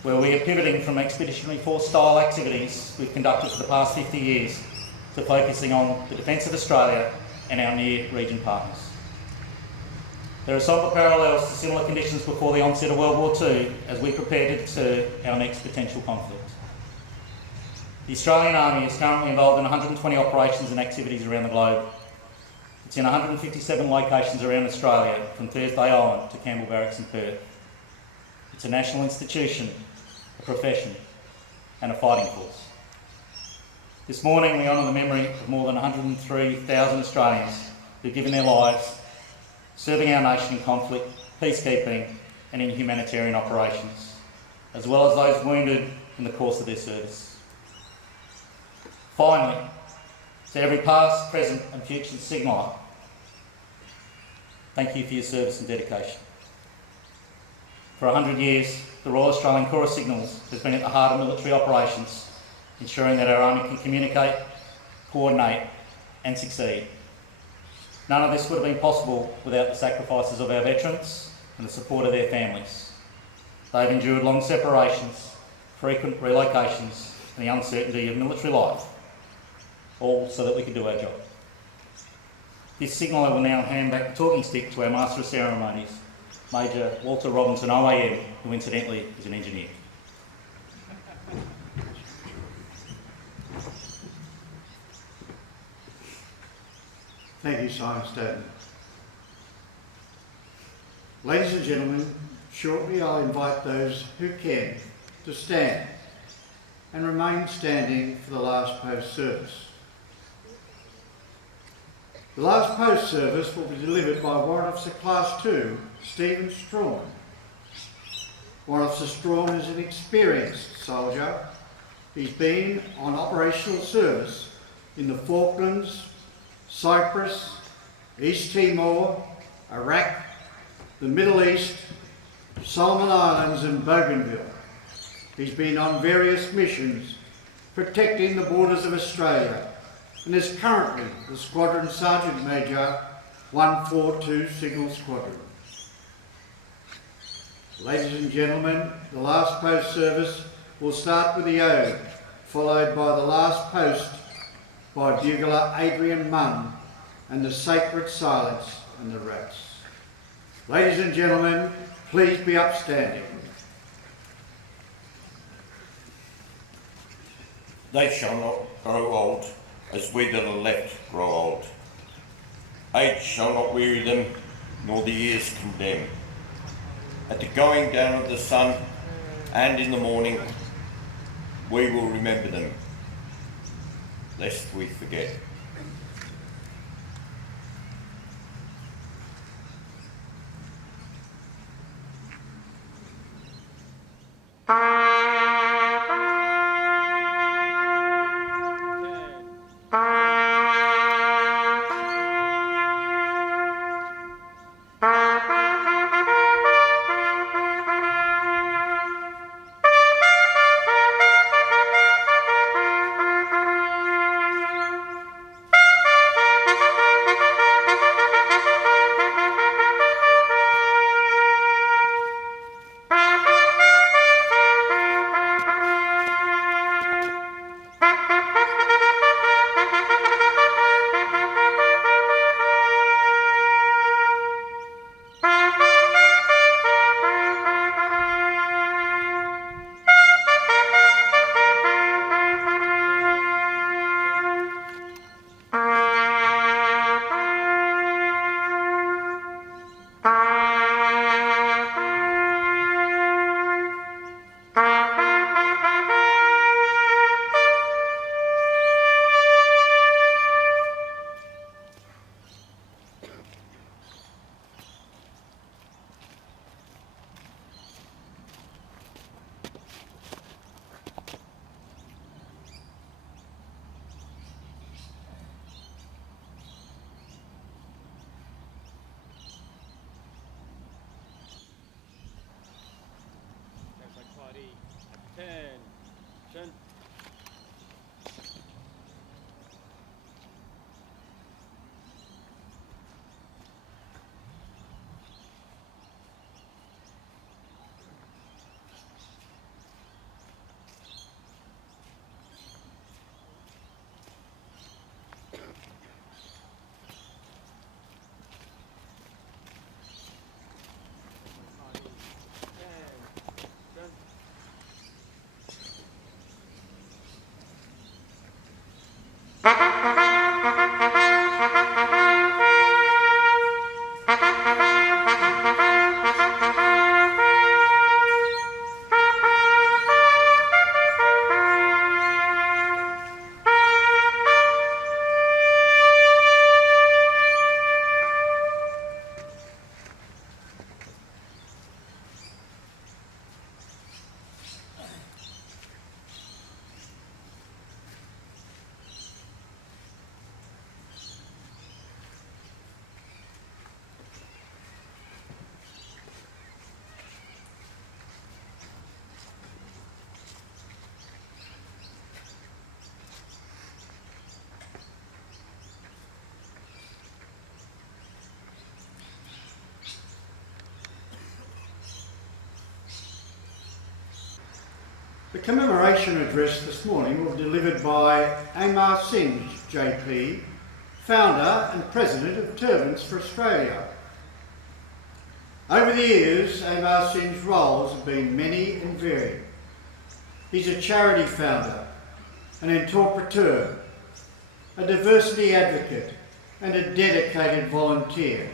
where we are pivoting from expeditionary force style activities we've conducted for the past 50 years to focusing on the defence of Australia and our near region partners. There are sombre parallels to similar conditions before the onset of World War II as we prepare to deter our next potential conflict. The Australian Army is currently involved in 120 operations and activities around the globe. It's in 157 locations around Australia, from Thursday Island to Campbell Barracks in Perth. It's a national institution, a profession and a fighting force. This morning we honour the memory of more than 103,000 Australians who've given their lives serving our nation in conflict, peacekeeping and in humanitarian operations, as well as those wounded in the course of their service. Finally, to every past, present and future signaller, thank you for your service and dedication. For 100 years, the Royal Australian Corps of Signals has been at the heart of military operations, ensuring that our Army can communicate, coordinate and succeed. None of this would have been possible without the sacrifices of our veterans and the support of their families. They've endured long separations, frequent relocations and the uncertainty of military life, all so that we could do our job. This signaller will now hand back the talking stick to our Master of Ceremonies, Major Walter Robinson OAM, who incidentally is an engineer. Thank you, Simon Staton. Ladies and gentlemen, shortly I'll invite those who can to stand and remain standing for the last post service. The last post service will be delivered by Warrant Officer Class 2, Stephen Strawn. Warrant Officer Strawn is an experienced soldier. He's been on operational service in the Falklands, Cyprus, East Timor, Iraq, the Middle East, Solomon Islands and Bougainville. He's been on various missions protecting the borders of Australia and is currently the Squadron Sergeant Major 142 Signal Squadron. Ladies and gentlemen, the last post service will start with the ode, followed by the last post by bugler Adrian Munn and the Sacred Silence and the Rats. Ladies and gentlemen, please be upstanding. They shall not grow old as we that are left grow old. Age shall not weary them, nor the years condemn. At the going down of the sun and in the morning, we will remember them, lest we forget. The commemoration address this morning was delivered by Amar Singh, JP, founder and president of Turbans for Australia. Over the years, Amar Singh's roles have been many and varied. He's a charity founder, an interpreter, a diversity advocate, and a dedicated volunteer.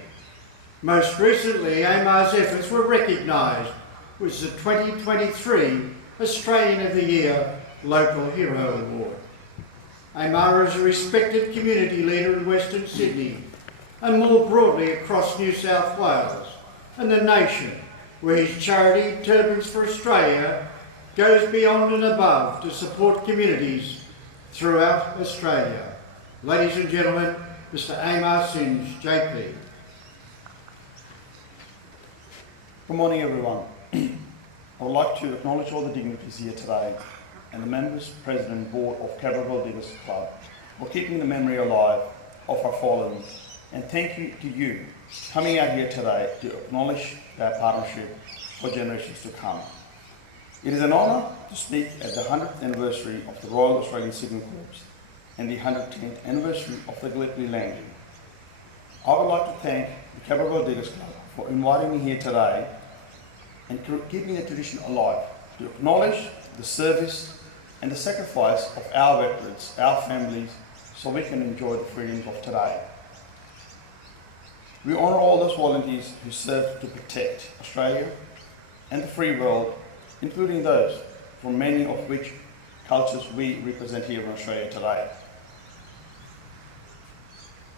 Most recently, Amar's efforts were recognised with the 2023 Australian of the Year Local Hero Award. Amar is a respected community leader in Western Sydney and more broadly across New South Wales and the nation, where his charity Turbans for Australia goes beyond and above to support communities throughout Australia. Ladies and gentlemen, Mr. Amar Singh, JP. Good morning, everyone. I would like to acknowledge all the dignitaries here today and the members, president and board of Cabraville Diggers Club for keeping the memory alive of our fallen, and thank you to you coming out here today to acknowledge our partnership for generations to come. It is an honour to speak at the 100th anniversary of the Royal Australian Signal Corps and the 110th anniversary of the Gallipoli landing. I would like to thank the Cabraville Diggers Club for inviting me here today and keeping the tradition alive, to acknowledge the service and the sacrifice of our veterans, our families, so we can enjoy the freedoms of today. We honour all those volunteers who serve to protect Australia and the free world, including those from many of which cultures we represent here in Australia today.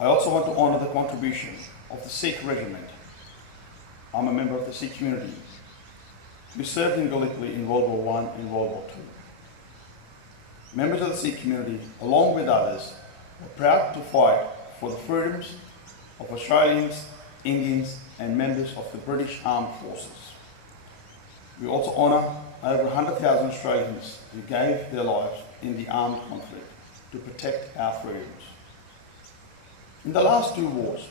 I also want to honour the contribution of the Sikh Regiment. I'm a member of the Sikh community. We served in Gallipoli in World War I and World War II. Members of the Sikh community, along with others, were proud to fight for the freedoms of Australians, Indians, and members of the British Armed Forces. We also honour over 100,000 Australians who gave their lives in the armed conflict to protect our freedoms. In the last two wars,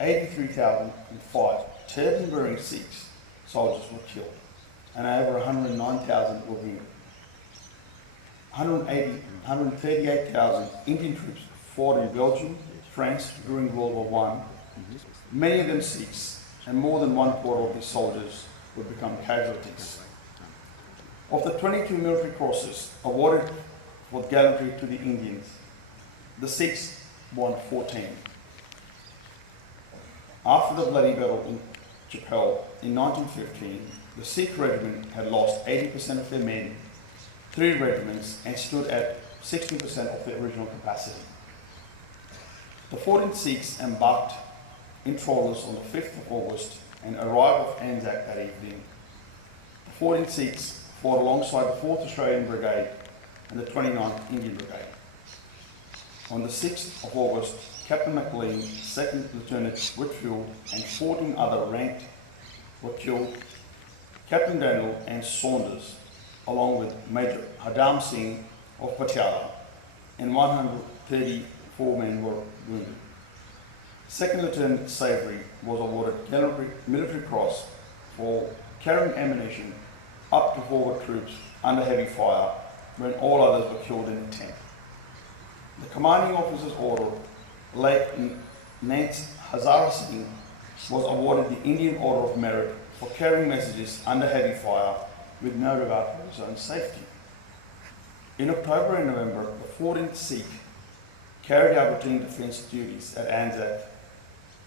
83,005 turban-wearing Sikhs soldiers were killed, and over 109,000 were wounded. 138,000 Indian troops fought in Belgium, France during World War I. Many of them Sikhs, and more than 1/4 of these soldiers would become casualties. Of the 22 military crosses awarded for gallantry to the Indians, the Sikhs won 14. After the bloody battle in Chappelle in 1915, the Sikh regiment had lost 80% of their men, 3 regiments, and stood at 60% of their original capacity. The 14 Sikhs embarked in trawlers on the 5th of August and arrived off Anzac that evening. The 14 Sikhs fought alongside the 4th Australian Brigade and the 29th Indian Brigade. On the 6th of August, Captain McLean, 2nd Lieutenant Whitfield, and 14 other ranked were killed. Captain Daniel and Saunders, along with Major Hadam Singh of Patiala, and 134 men were wounded. 2nd Lieutenant Savory was awarded Gallantry Military Cross for carrying ammunition up to forward troops under heavy fire when all others were killed in the tent. The commanding officer's order, Lieutenant Hazara Singh, was awarded the Indian Order of Merit for carrying messages under heavy fire with no regard for his own safety. In October and November, the 14th Sikh carried out routine defence duties at Anzac,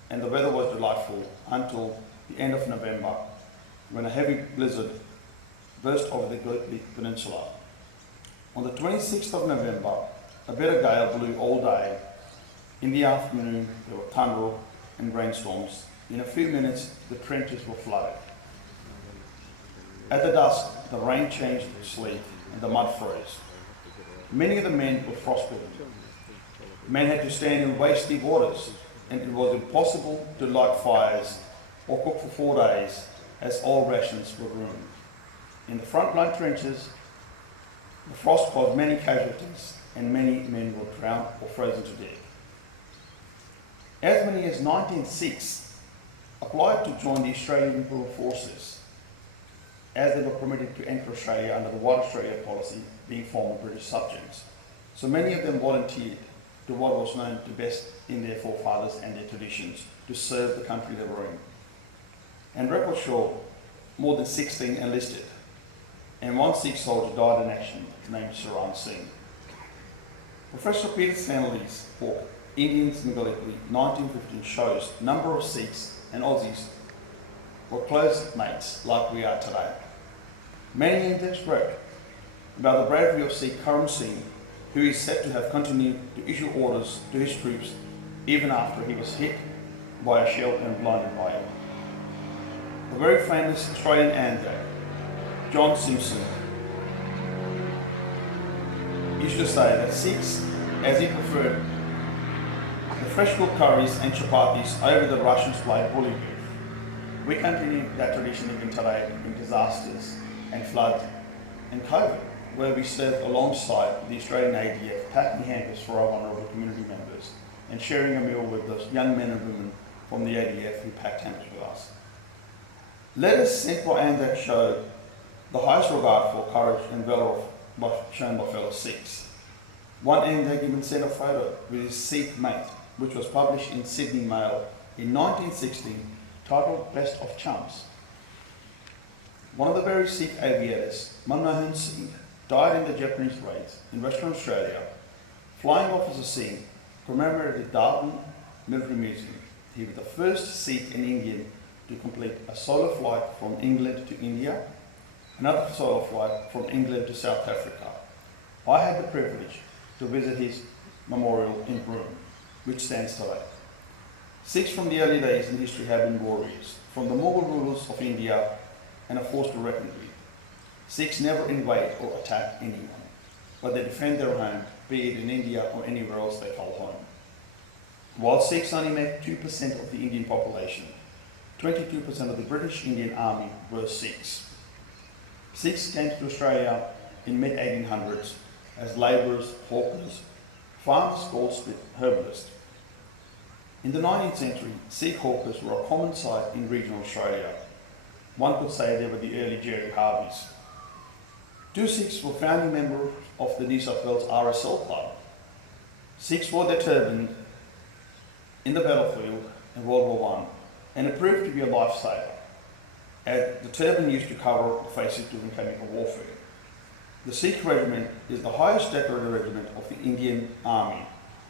and the weather was delightful until the end of November, when a heavy blizzard burst over the Gallipoli Peninsula. On the 26th of November, a bitter gale blew all day. In the afternoon, there were thunder and rainstorms. In a few minutes, the trenches were flooded. At the dusk, the rain changed to sleet and the mud froze. Many of the men were frostbitten. Men had to stand in waist-deep waters, and it was impossible to light fires or cook for 4 days, as all rations were ruined. In the front-line trenches, the frost caused many casualties, and many men were drowned or frozen to death. As many as 19 Sikhs applied to join the Australian Imperial Forces, as they were permitted to enter Australia under the White Australia policy, being former British subjects. So many of them volunteered to what was known to best in their forefathers and their traditions, to serve the country they were in. And records show more than 16 enlisted, and one Sikh soldier died in action named Saran Singh. Professor Peter Stanley's book, Indians in Gallipoli, 1915, shows a number of Sikhs and Aussies were close mates like we are today. Many Indians wrote about the bravery of Sikh Karam Singh, who is said to have continued to issue orders to his troops even after he was hit by a shell and blinded by it. The very famous Australian Anzac, John Simpson, used to say that Sikhs, as he preferred the fresh cooked curries and chapatis over the Russians played bully beef. We continue that tradition even today in disasters and floods and COVID, where we serve alongside the Australian ADF, packing hampers for our vulnerable community members and sharing a meal with those young men and women from the ADF who packed hampers with us. Letters sent by Anzac show the highest regard for courage and valour shown by fellow Sikhs. One Anzac even sent a photo with his Sikh mate, which was published in Sydney Mail in 1916, titled Best of Chums. One of the very Sikh aviators, Manmohan Singh, died in the Japanese raids in Western Australia. Flying Officer Singh commemorated Darwin Military Museum. He was the first Sikh and Indian to complete a solo flight from England to India, another solo flight from England to South Africa. I had the privilege to visit his memorial in Broome, which stands today. Sikhs from the early days in history have been warriors, from the Mughal rulers of India, and a force to reckon with. Sikhs never invade or attack anyone, but they defend their home, be it in India or anywhere else they call home. While Sikhs only make 2% of the Indian population, 22% of the British Indian Army were Sikhs. Sikhs came to Australia in mid-1800s as labourers, hawkers, farmers, goldsmiths, herbalists. In the 19th century, Sikh hawkers were a common sight in regional Australia. One could say they were the early Jerry Harveys. Two Sikhs were founding members of the New South Wales RSL Club. Sikhs wore their turban in the battlefield in World War I, and it proved to be a lifesaver, as the turban used to cover the faces during chemical warfare. The Sikh regiment is the highest decorated regiment of the Indian Army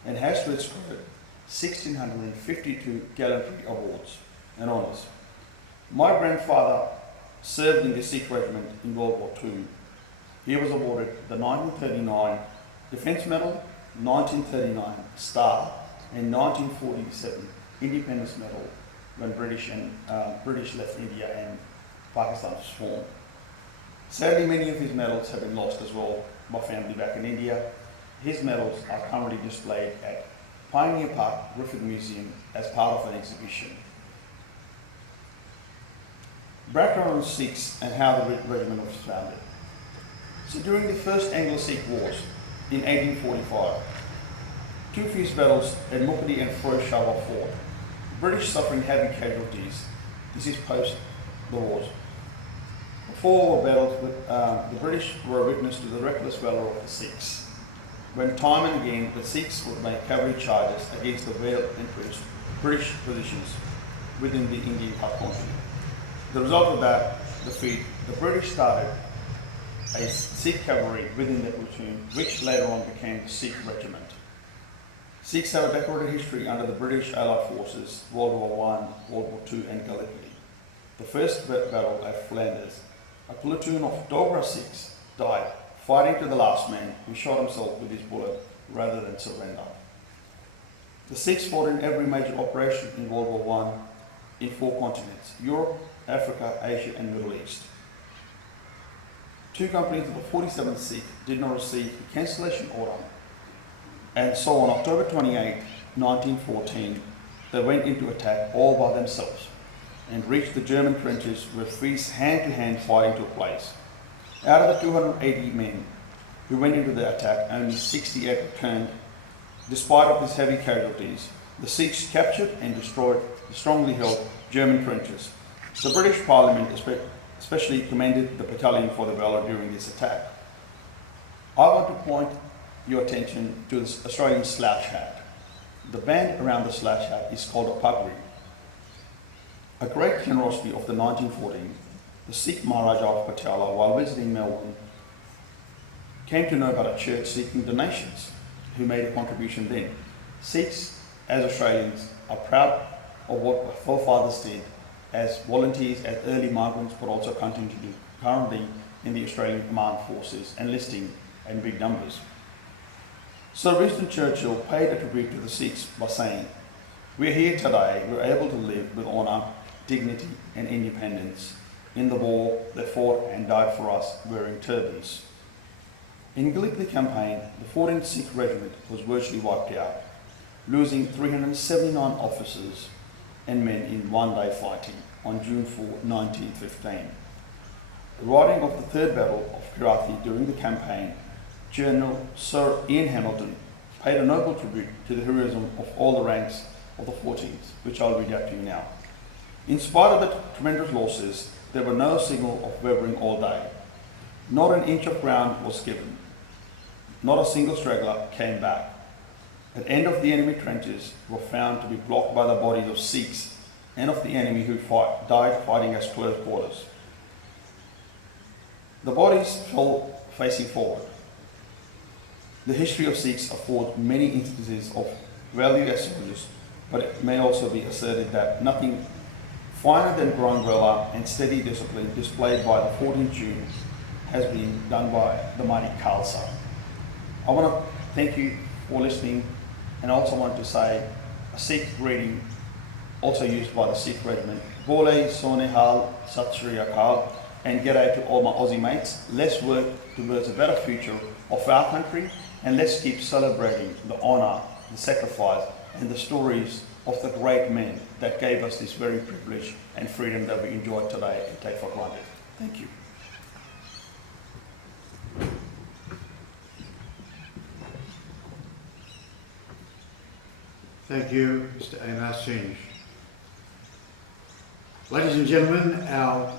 and has to its credit 1,652 gallantry awards and honours. My grandfather served in the Sikh regiment in World War II. He was awarded the 1939 Defence Medal, 1939 Star, and 1947 Independence Medal when British left India and Pakistan was formed. Sadly, many of his medals have been lost as well by family back in India. His medals are currently displayed at Pioneer Park Griffith Museum as part of an exhibition. Background on Sikhs and how the regiment was founded. So during the First Anglo-Sikh Wars in 1845, two fierce battles at Mukti and Ferozshah were fought. British suffering heavy casualties. This is post the wars. Before war battles, the British were a witness to the reckless valour of the Sikhs, when time and again the Sikhs would make cavalry charges against the well-entrenched British positions within the Indian subcontinent. The result of that defeat, the British started a Sikh cavalry within their platoon, which later on became the Sikh regiment. Sikhs have a decorated history under the British Allied Forces, World War I, World War II and Gallipoli. The first battle at Flanders, a platoon of Dogra Sikhs died fighting to the last man who shot himself with his bullet rather than surrender. The Sikhs fought in every major operation in World War I in 4 continents, Europe, Africa, Asia and Middle East. 2 companies of the 47th Sikh did not receive a cancellation order, and so on October 28, 1914, they went into attack all by themselves and reached the German trenches where fierce hand-to-hand fighting took place. Out of the 280 men who went into the attack, only 68 returned. Despite of these heavy casualties, the Sikhs captured and destroyed the strongly held German trenches. The British Parliament especially commended the battalion for their valour during this attack. I want to point your attention to this Australian slouch hat. The band around the slouch hat is called a puggree. A great generosity of the 1914, the Sikh Maharaja of Patiala, while visiting Melbourne, came to know about a church seeking donations, who made a contribution then. Sikhs, as Australians, are proud of what our forefathers did as volunteers, as early migrants, but also continue to do currently in the Australian Command Forces, enlisting in big numbers. Sir Winston Churchill paid a tribute to the Sikhs by saying, "We're here today, we're able to live with honour, dignity and independence. In the war, they fought and died for us wearing turbans." In Gallipoli campaign, the 14th Sikh Regiment was virtually wiped out, losing 379 officers and men in one-day fighting on June 4, 1915. Writing of the Third Battle of Karathi during the campaign, General Sir Ian Hamilton paid a noble tribute to the heroism of all the ranks of the 14th, which I'll read out to you now. In spite of the tremendous losses, there were no signal of wavering all day. Not an inch of ground was given. Not a single straggler came back. At end of the enemy trenches were found to be blocked by the bodies of Sikhs and of the enemy who died fighting as close quarters. The bodies fell facing forward. The history of Sikhs affords many instances of value as soldiers, but it may also be asserted that nothing finer than ground valour and steady discipline displayed by the 14th June has been done by the mighty Khalsa. I want to thank you for listening, and I also want to say a Sikh greeting also used by the Sikh regiment. Bole Sonehal Sat Sri Akal, and g'day to all my Aussie mates. Let's work towards a better future of our country, and let's keep celebrating the honour, the sacrifice and the stories of the great men that gave us this very privilege and freedom that we enjoy today and take for granted. Thank you. Thank you, Mr. Amar Singh. Ladies and gentlemen, our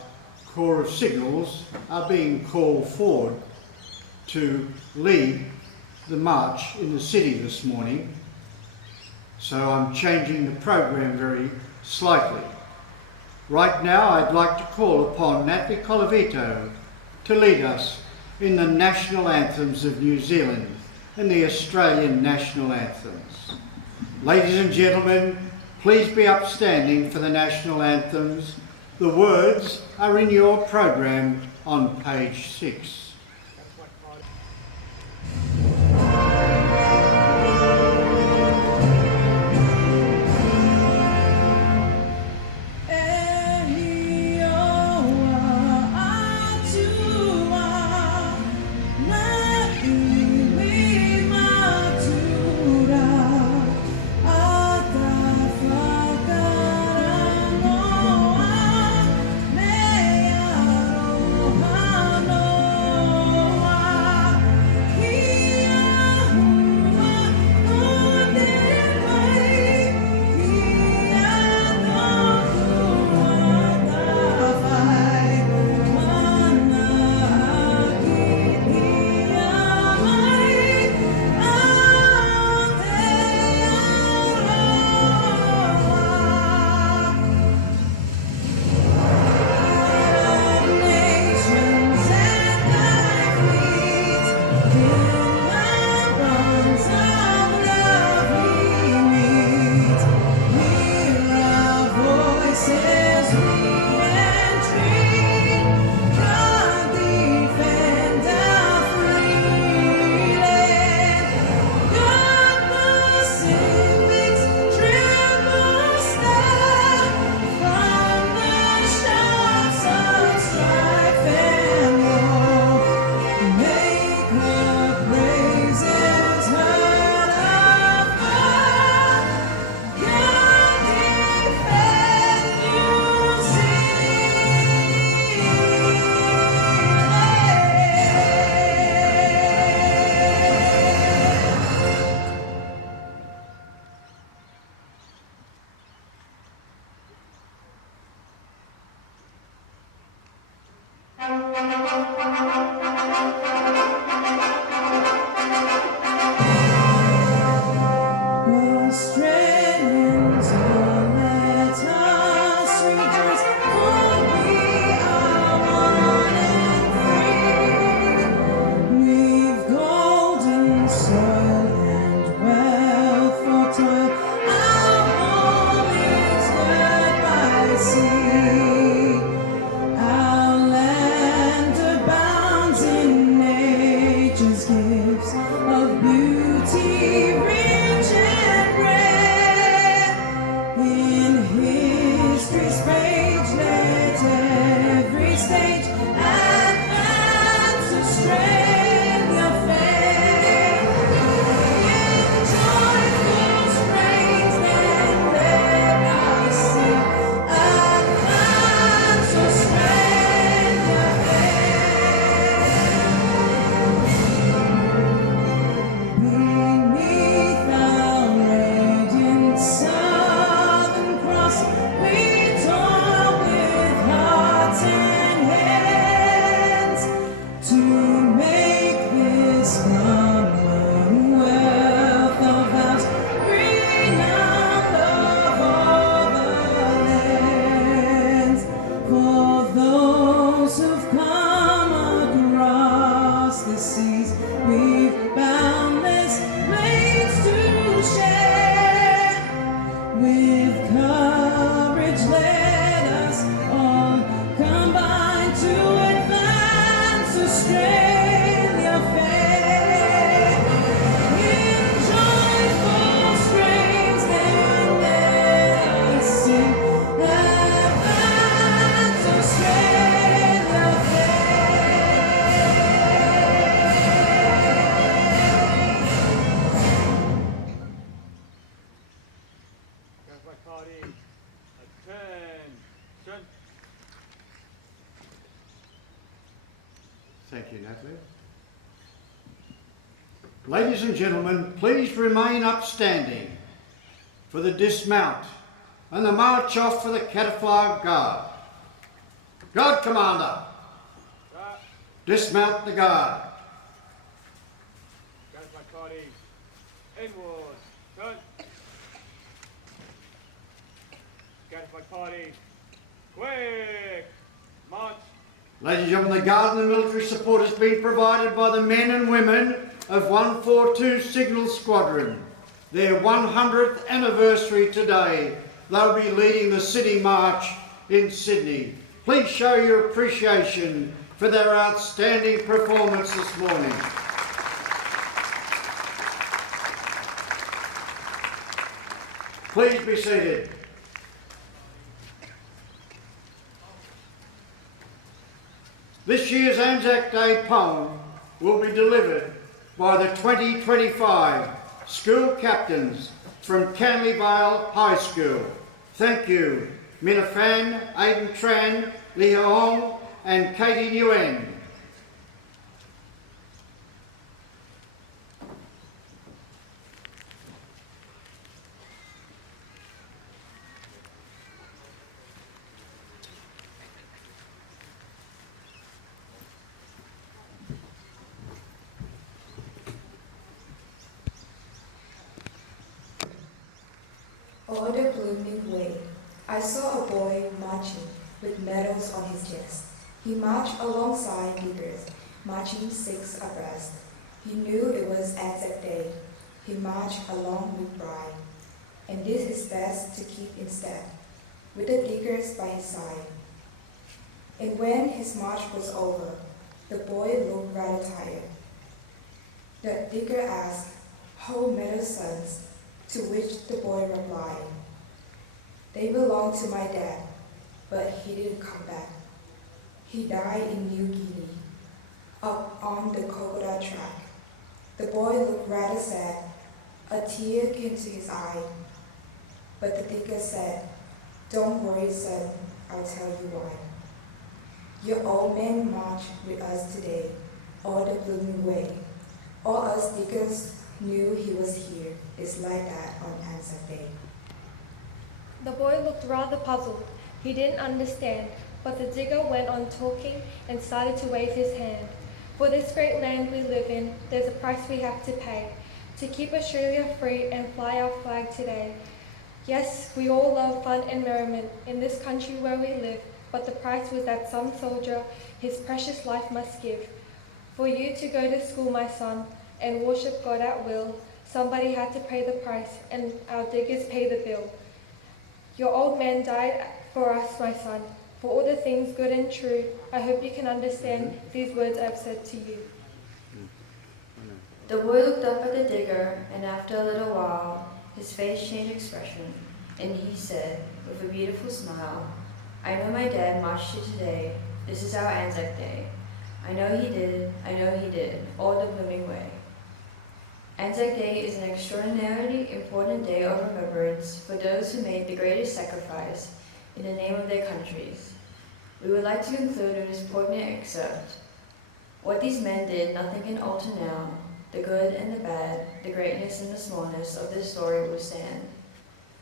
Corps of Signals are being called forward to lead the march in the city this morning, so I'm changing the program very slightly. Right now I'd like to call upon Natalie Colavito to lead us in the national anthems of New Zealand and the Australian national anthems. Ladies and gentlemen, please be upstanding for the national anthems. The words are in your program on page 6. Mea rohano Kathleen. Ladies and gentlemen, please remain upstanding for the dismount and the march off for the Catafalque Guard. Guard Commander, dismount the guard. Catafalque party, inward, turn. Catafalque party, quick, march. Ladies and gentlemen, the guard and the military support has been provided by the men and women of 142 Signal Squadron. Their 100th anniversary today. They'll be leading the City March in Sydney. Please show your appreciation for their outstanding performance this morning. Please be seated. This year's Anzac Day poem will be delivered by the 2025 school captains from Canley Vale High School. Thank you, Minafan, Aidan Tran, Li Hong and Katie Nguyen. O'er the blooming way, I saw a boy marching with medals on his chest. He marched alongside diggers, marching 6 abreast. He knew it was Anzac Day. He marched along with pride, and did his best to keep in step with the diggers by his side. And when his march was over, the boy looked rather tired. The digger asked, "How many sons?" To which the boy replied, "They belong to my dad, but he didn't come back. He died in New Guinea, up on the crocodile track." The boy looked rather sad. A tear came to his eye. But the digger said, "Don't worry, son, I'll tell you why. Your old man marched with us today, all the blooming way. All us diggers knew he was here. It's like that on Anzac Day." The boy looked rather puzzled. He didn't understand, but the digger went on talking and started to wave his hand. For this great land we live in, there's a price we have to pay to keep Australia free and fly our flag today. Yes, we all love fun and merriment in this country where we live, but the price was that some soldier his precious life must give. For you to go to school, my son, and worship God at will, somebody had to pay the price, and our diggers pay the bill. Your old man died for us, my son, for all the things good and true. I hope you can understand these words I've said to you. The boy looked up at the digger, and after a little while, his face changed expression, and he said, with a beautiful smile, "I know my dad marched here today. This is our Anzac Day. I know he did, all the blooming way." Anzac Day is an extraordinarily important day of remembrance for those who made the greatest sacrifice in the name of their countries. We would like to conclude with this poignant excerpt. What these men did, nothing can alter now. The good and the bad, the greatness and the smallness of this story will stand.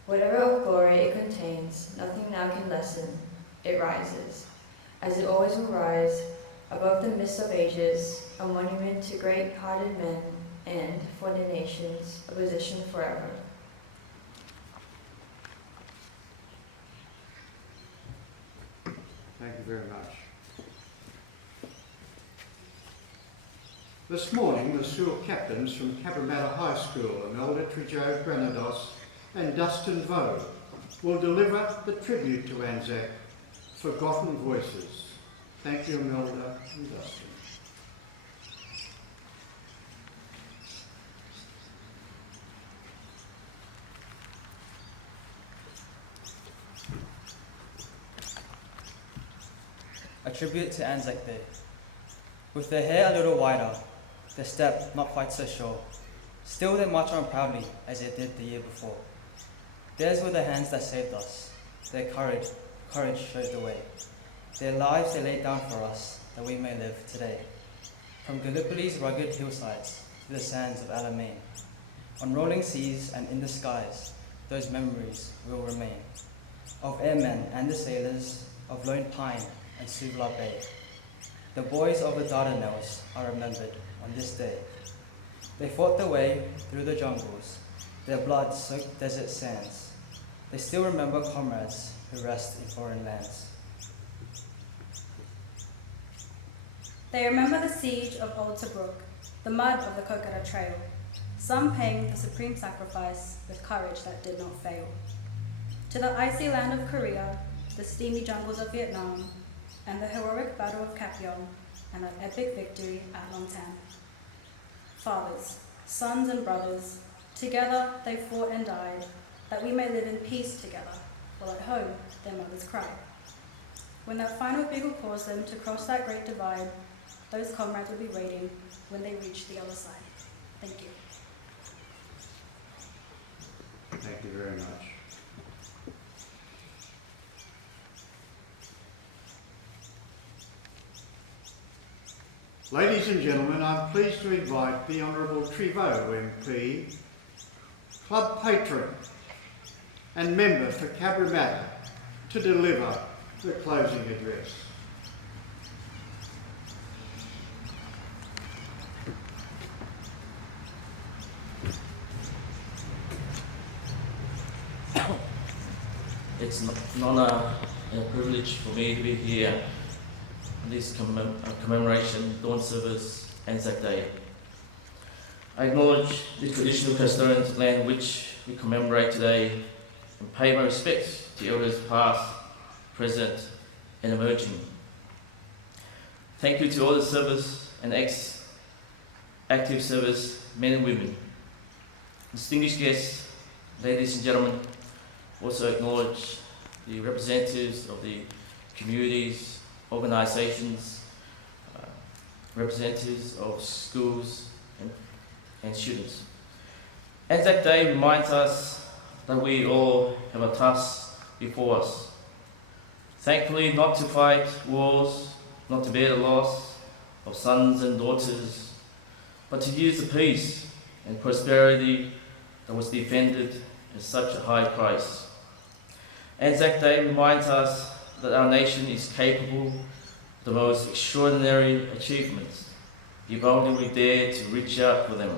Whatever of glory it contains, nothing now can lessen. It rises, as it always will rise, above the mist of ages, a monument to great-hearted men, and, for the nations, a position forever. Thank you very much. This morning, the school captains from Cabramatta High School, Imelda Trijo Granados and Dustin Vo, will deliver the tribute to Anzac, Forgotten Voices. Thank you, Imelda and Dustin. A tribute to Anzac Day. With their hair a little wider, their step not quite so sure, still they march on proudly as they did the year before. Theirs were the hands that saved us. Their courage shows the way. Their lives they laid down for us, that we may live today. From Gallipoli's rugged hillsides to the sands of Alamein, on rolling seas and in the skies, those memories will remain. Of airmen and the sailors, of Lone Pine and Suvla Bay. The boys of the Dardanelles are remembered on this day. They fought their way through the jungles, their blood soaked desert sands. They still remember comrades who rest in foreign lands. They remember the siege of Old Tobruk, the mud of the Kokara Trail, some paying the supreme sacrifice with courage that did not fail. To the icy land of Korea, the steamy jungles of Vietnam, and the heroic Battle of Kapyong, and that epic victory at Long Tan. Fathers, sons and brothers, together they fought and died, that we may live in peace together, while at home their mothers cry. When that final bugle calls them to cross that great divide, those comrades will be waiting when they reach the other side. Thank you. Thank you very much. Ladies and gentlemen, I'm pleased to invite the Honourable Trevo MP, club patron and member for Cabramatta to deliver the closing address. It's an honour and a privilege for me to be here on this commemoration, dawn service, Anzac Day. I acknowledge the traditional custodians of land which we commemorate today and pay my respects to elders past, present and emerging. Thank you to all the service and ex-active service men and women. Distinguished guests, ladies and gentlemen, also acknowledge the representatives of the communities, organisations, representatives of schools and students. Anzac Day reminds us that we all have a task before us. Thankfully, not to fight wars, not to bear the loss of sons and daughters, but to use the peace and prosperity that was defended at such a high price. Anzac Day reminds us that our nation is capable of the most extraordinary achievements, if only we dare to reach out for them.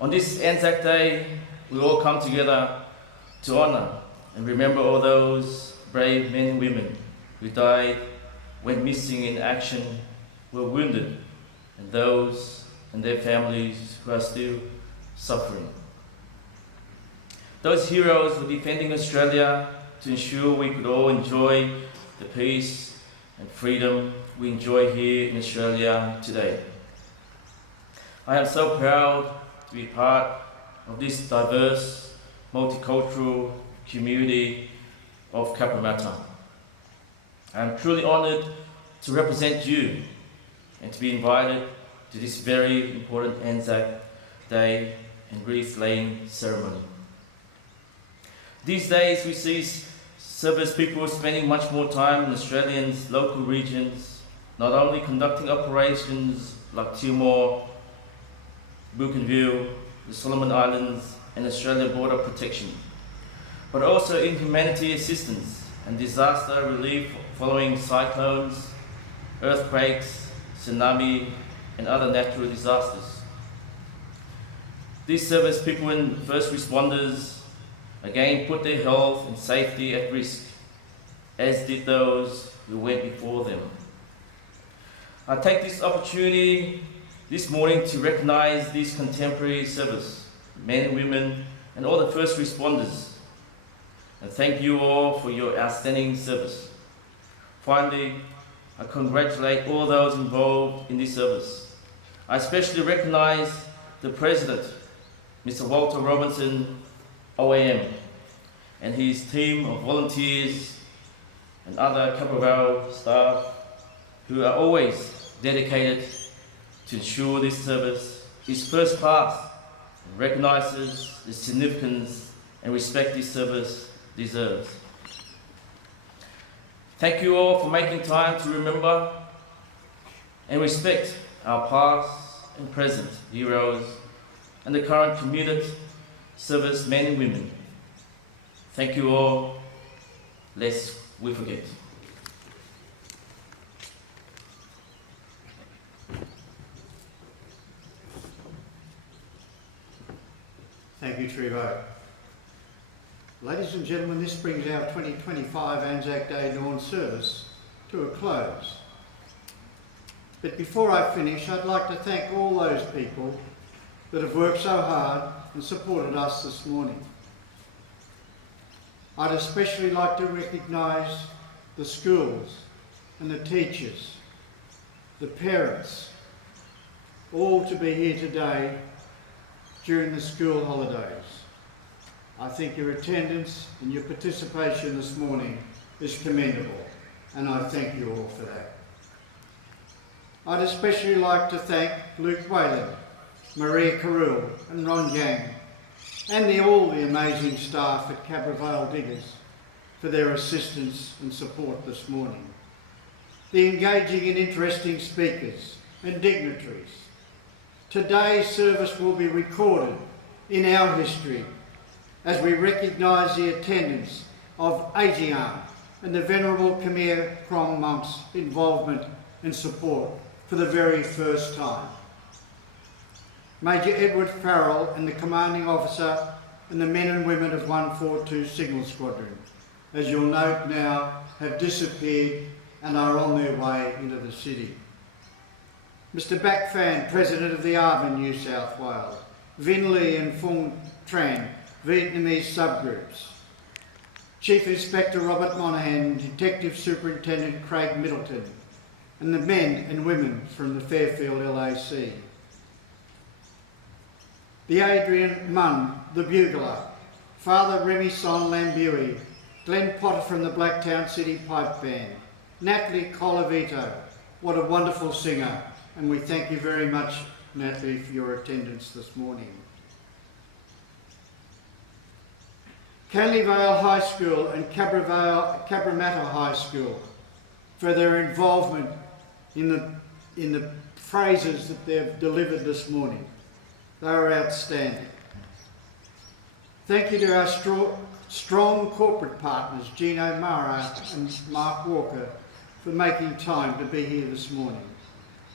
On this Anzac Day, we all come together to honour and remember all those brave men and women who died, went missing in action, were wounded, and those and their families who are still suffering. Those heroes were defending Australia to ensure we could all enjoy the peace and freedom we enjoy here in Australia today. I am so proud to be part of this diverse, multicultural community of Cabramatta. I am truly honoured to represent you and to be invited to this very important Anzac Day and wreath-laying ceremony. These days we see service people spending much more time in Australians' local regions, not only conducting operations like Timor, Bougainville, the Solomon Islands and Australian border protection, but also in humanity assistance and disaster relief following cyclones, earthquakes, tsunami and other natural disasters. These service people and first responders again put their health and safety at risk, as did those who went before them. I take this opportunity this morning to recognise these contemporary service, men and women, and all the first responders, and thank you all for your outstanding service. Finally, I congratulate all those involved in this service. I especially recognise the President, Mr. Walter Robinson, OAM, and his team of volunteers and other Cabramatta staff who are always dedicated to ensure this service is first class and recognises the significance and respect this service deserves. Thank you all for making time to remember and respect our past and present heroes and the current committed service men and women. Thank you all, lest we forget. Thank you, Trevo. Ladies and gentlemen, this brings our 2025 Anzac Day dawn service to a close. But before I finish, I'd like to thank all those people that have worked so hard and supported us this morning. I'd especially like to recognise the schools and the teachers, the parents, all to be here today during the school holidays. I think your attendance and your participation this morning is commendable, and I thank you all for that. I'd especially like to thank Luke Whalen, Maria Carrul and Ron Yang, and all the amazing staff at Cabra Vale Diggers for their assistance and support this morning. The engaging and interesting speakers and dignitaries. Today's service will be recorded in our history as we recognise the attendance of Ajian and the Venerable Khmer Krom monks' involvement and support for the very first time. Major Edward Farrell and the commanding officer and the men and women of 142 Signal Squadron, as you'll note now, have disappeared and are on their way into the city. Mr Bac Phan, President of the ARVN New South Wales, Vin Lee and Phuong Tran, Vietnamese subgroups, Chief Inspector Robert Monahan, Detective Superintendent Craig Middleton, and the men and women from the Fairfield LAC. The Adrian Munn, the bugler, Father Remy Son Lambui, Glenn Potter from the Blacktown City Pipe Band, Natalie Colavito, what a wonderful singer, and we thank you very much, Natalie, for your attendance this morning. Canley Vale High School and Cabramatta High School for their involvement in the phrases that they've delivered this morning. They are outstanding. Thank you to our strong corporate partners, Gino Mara and Mark Walker, for making time to be here this morning.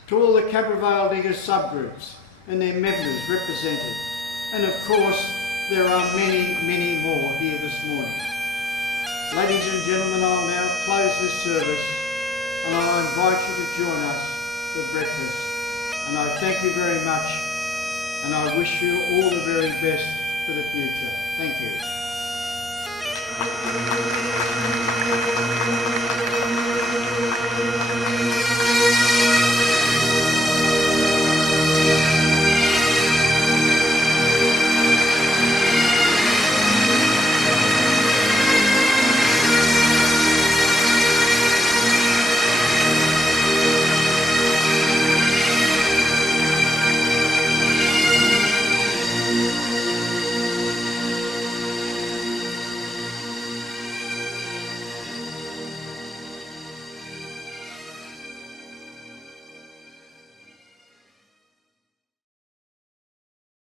To all the Cabra Vale Diggers subgroups and their members represented, and of course there are many, many more here this morning. Ladies and gentlemen, I'll now close this service and I'll invite you to join us for breakfast. And I thank you very much and I wish you all the very best for the future. Thank you.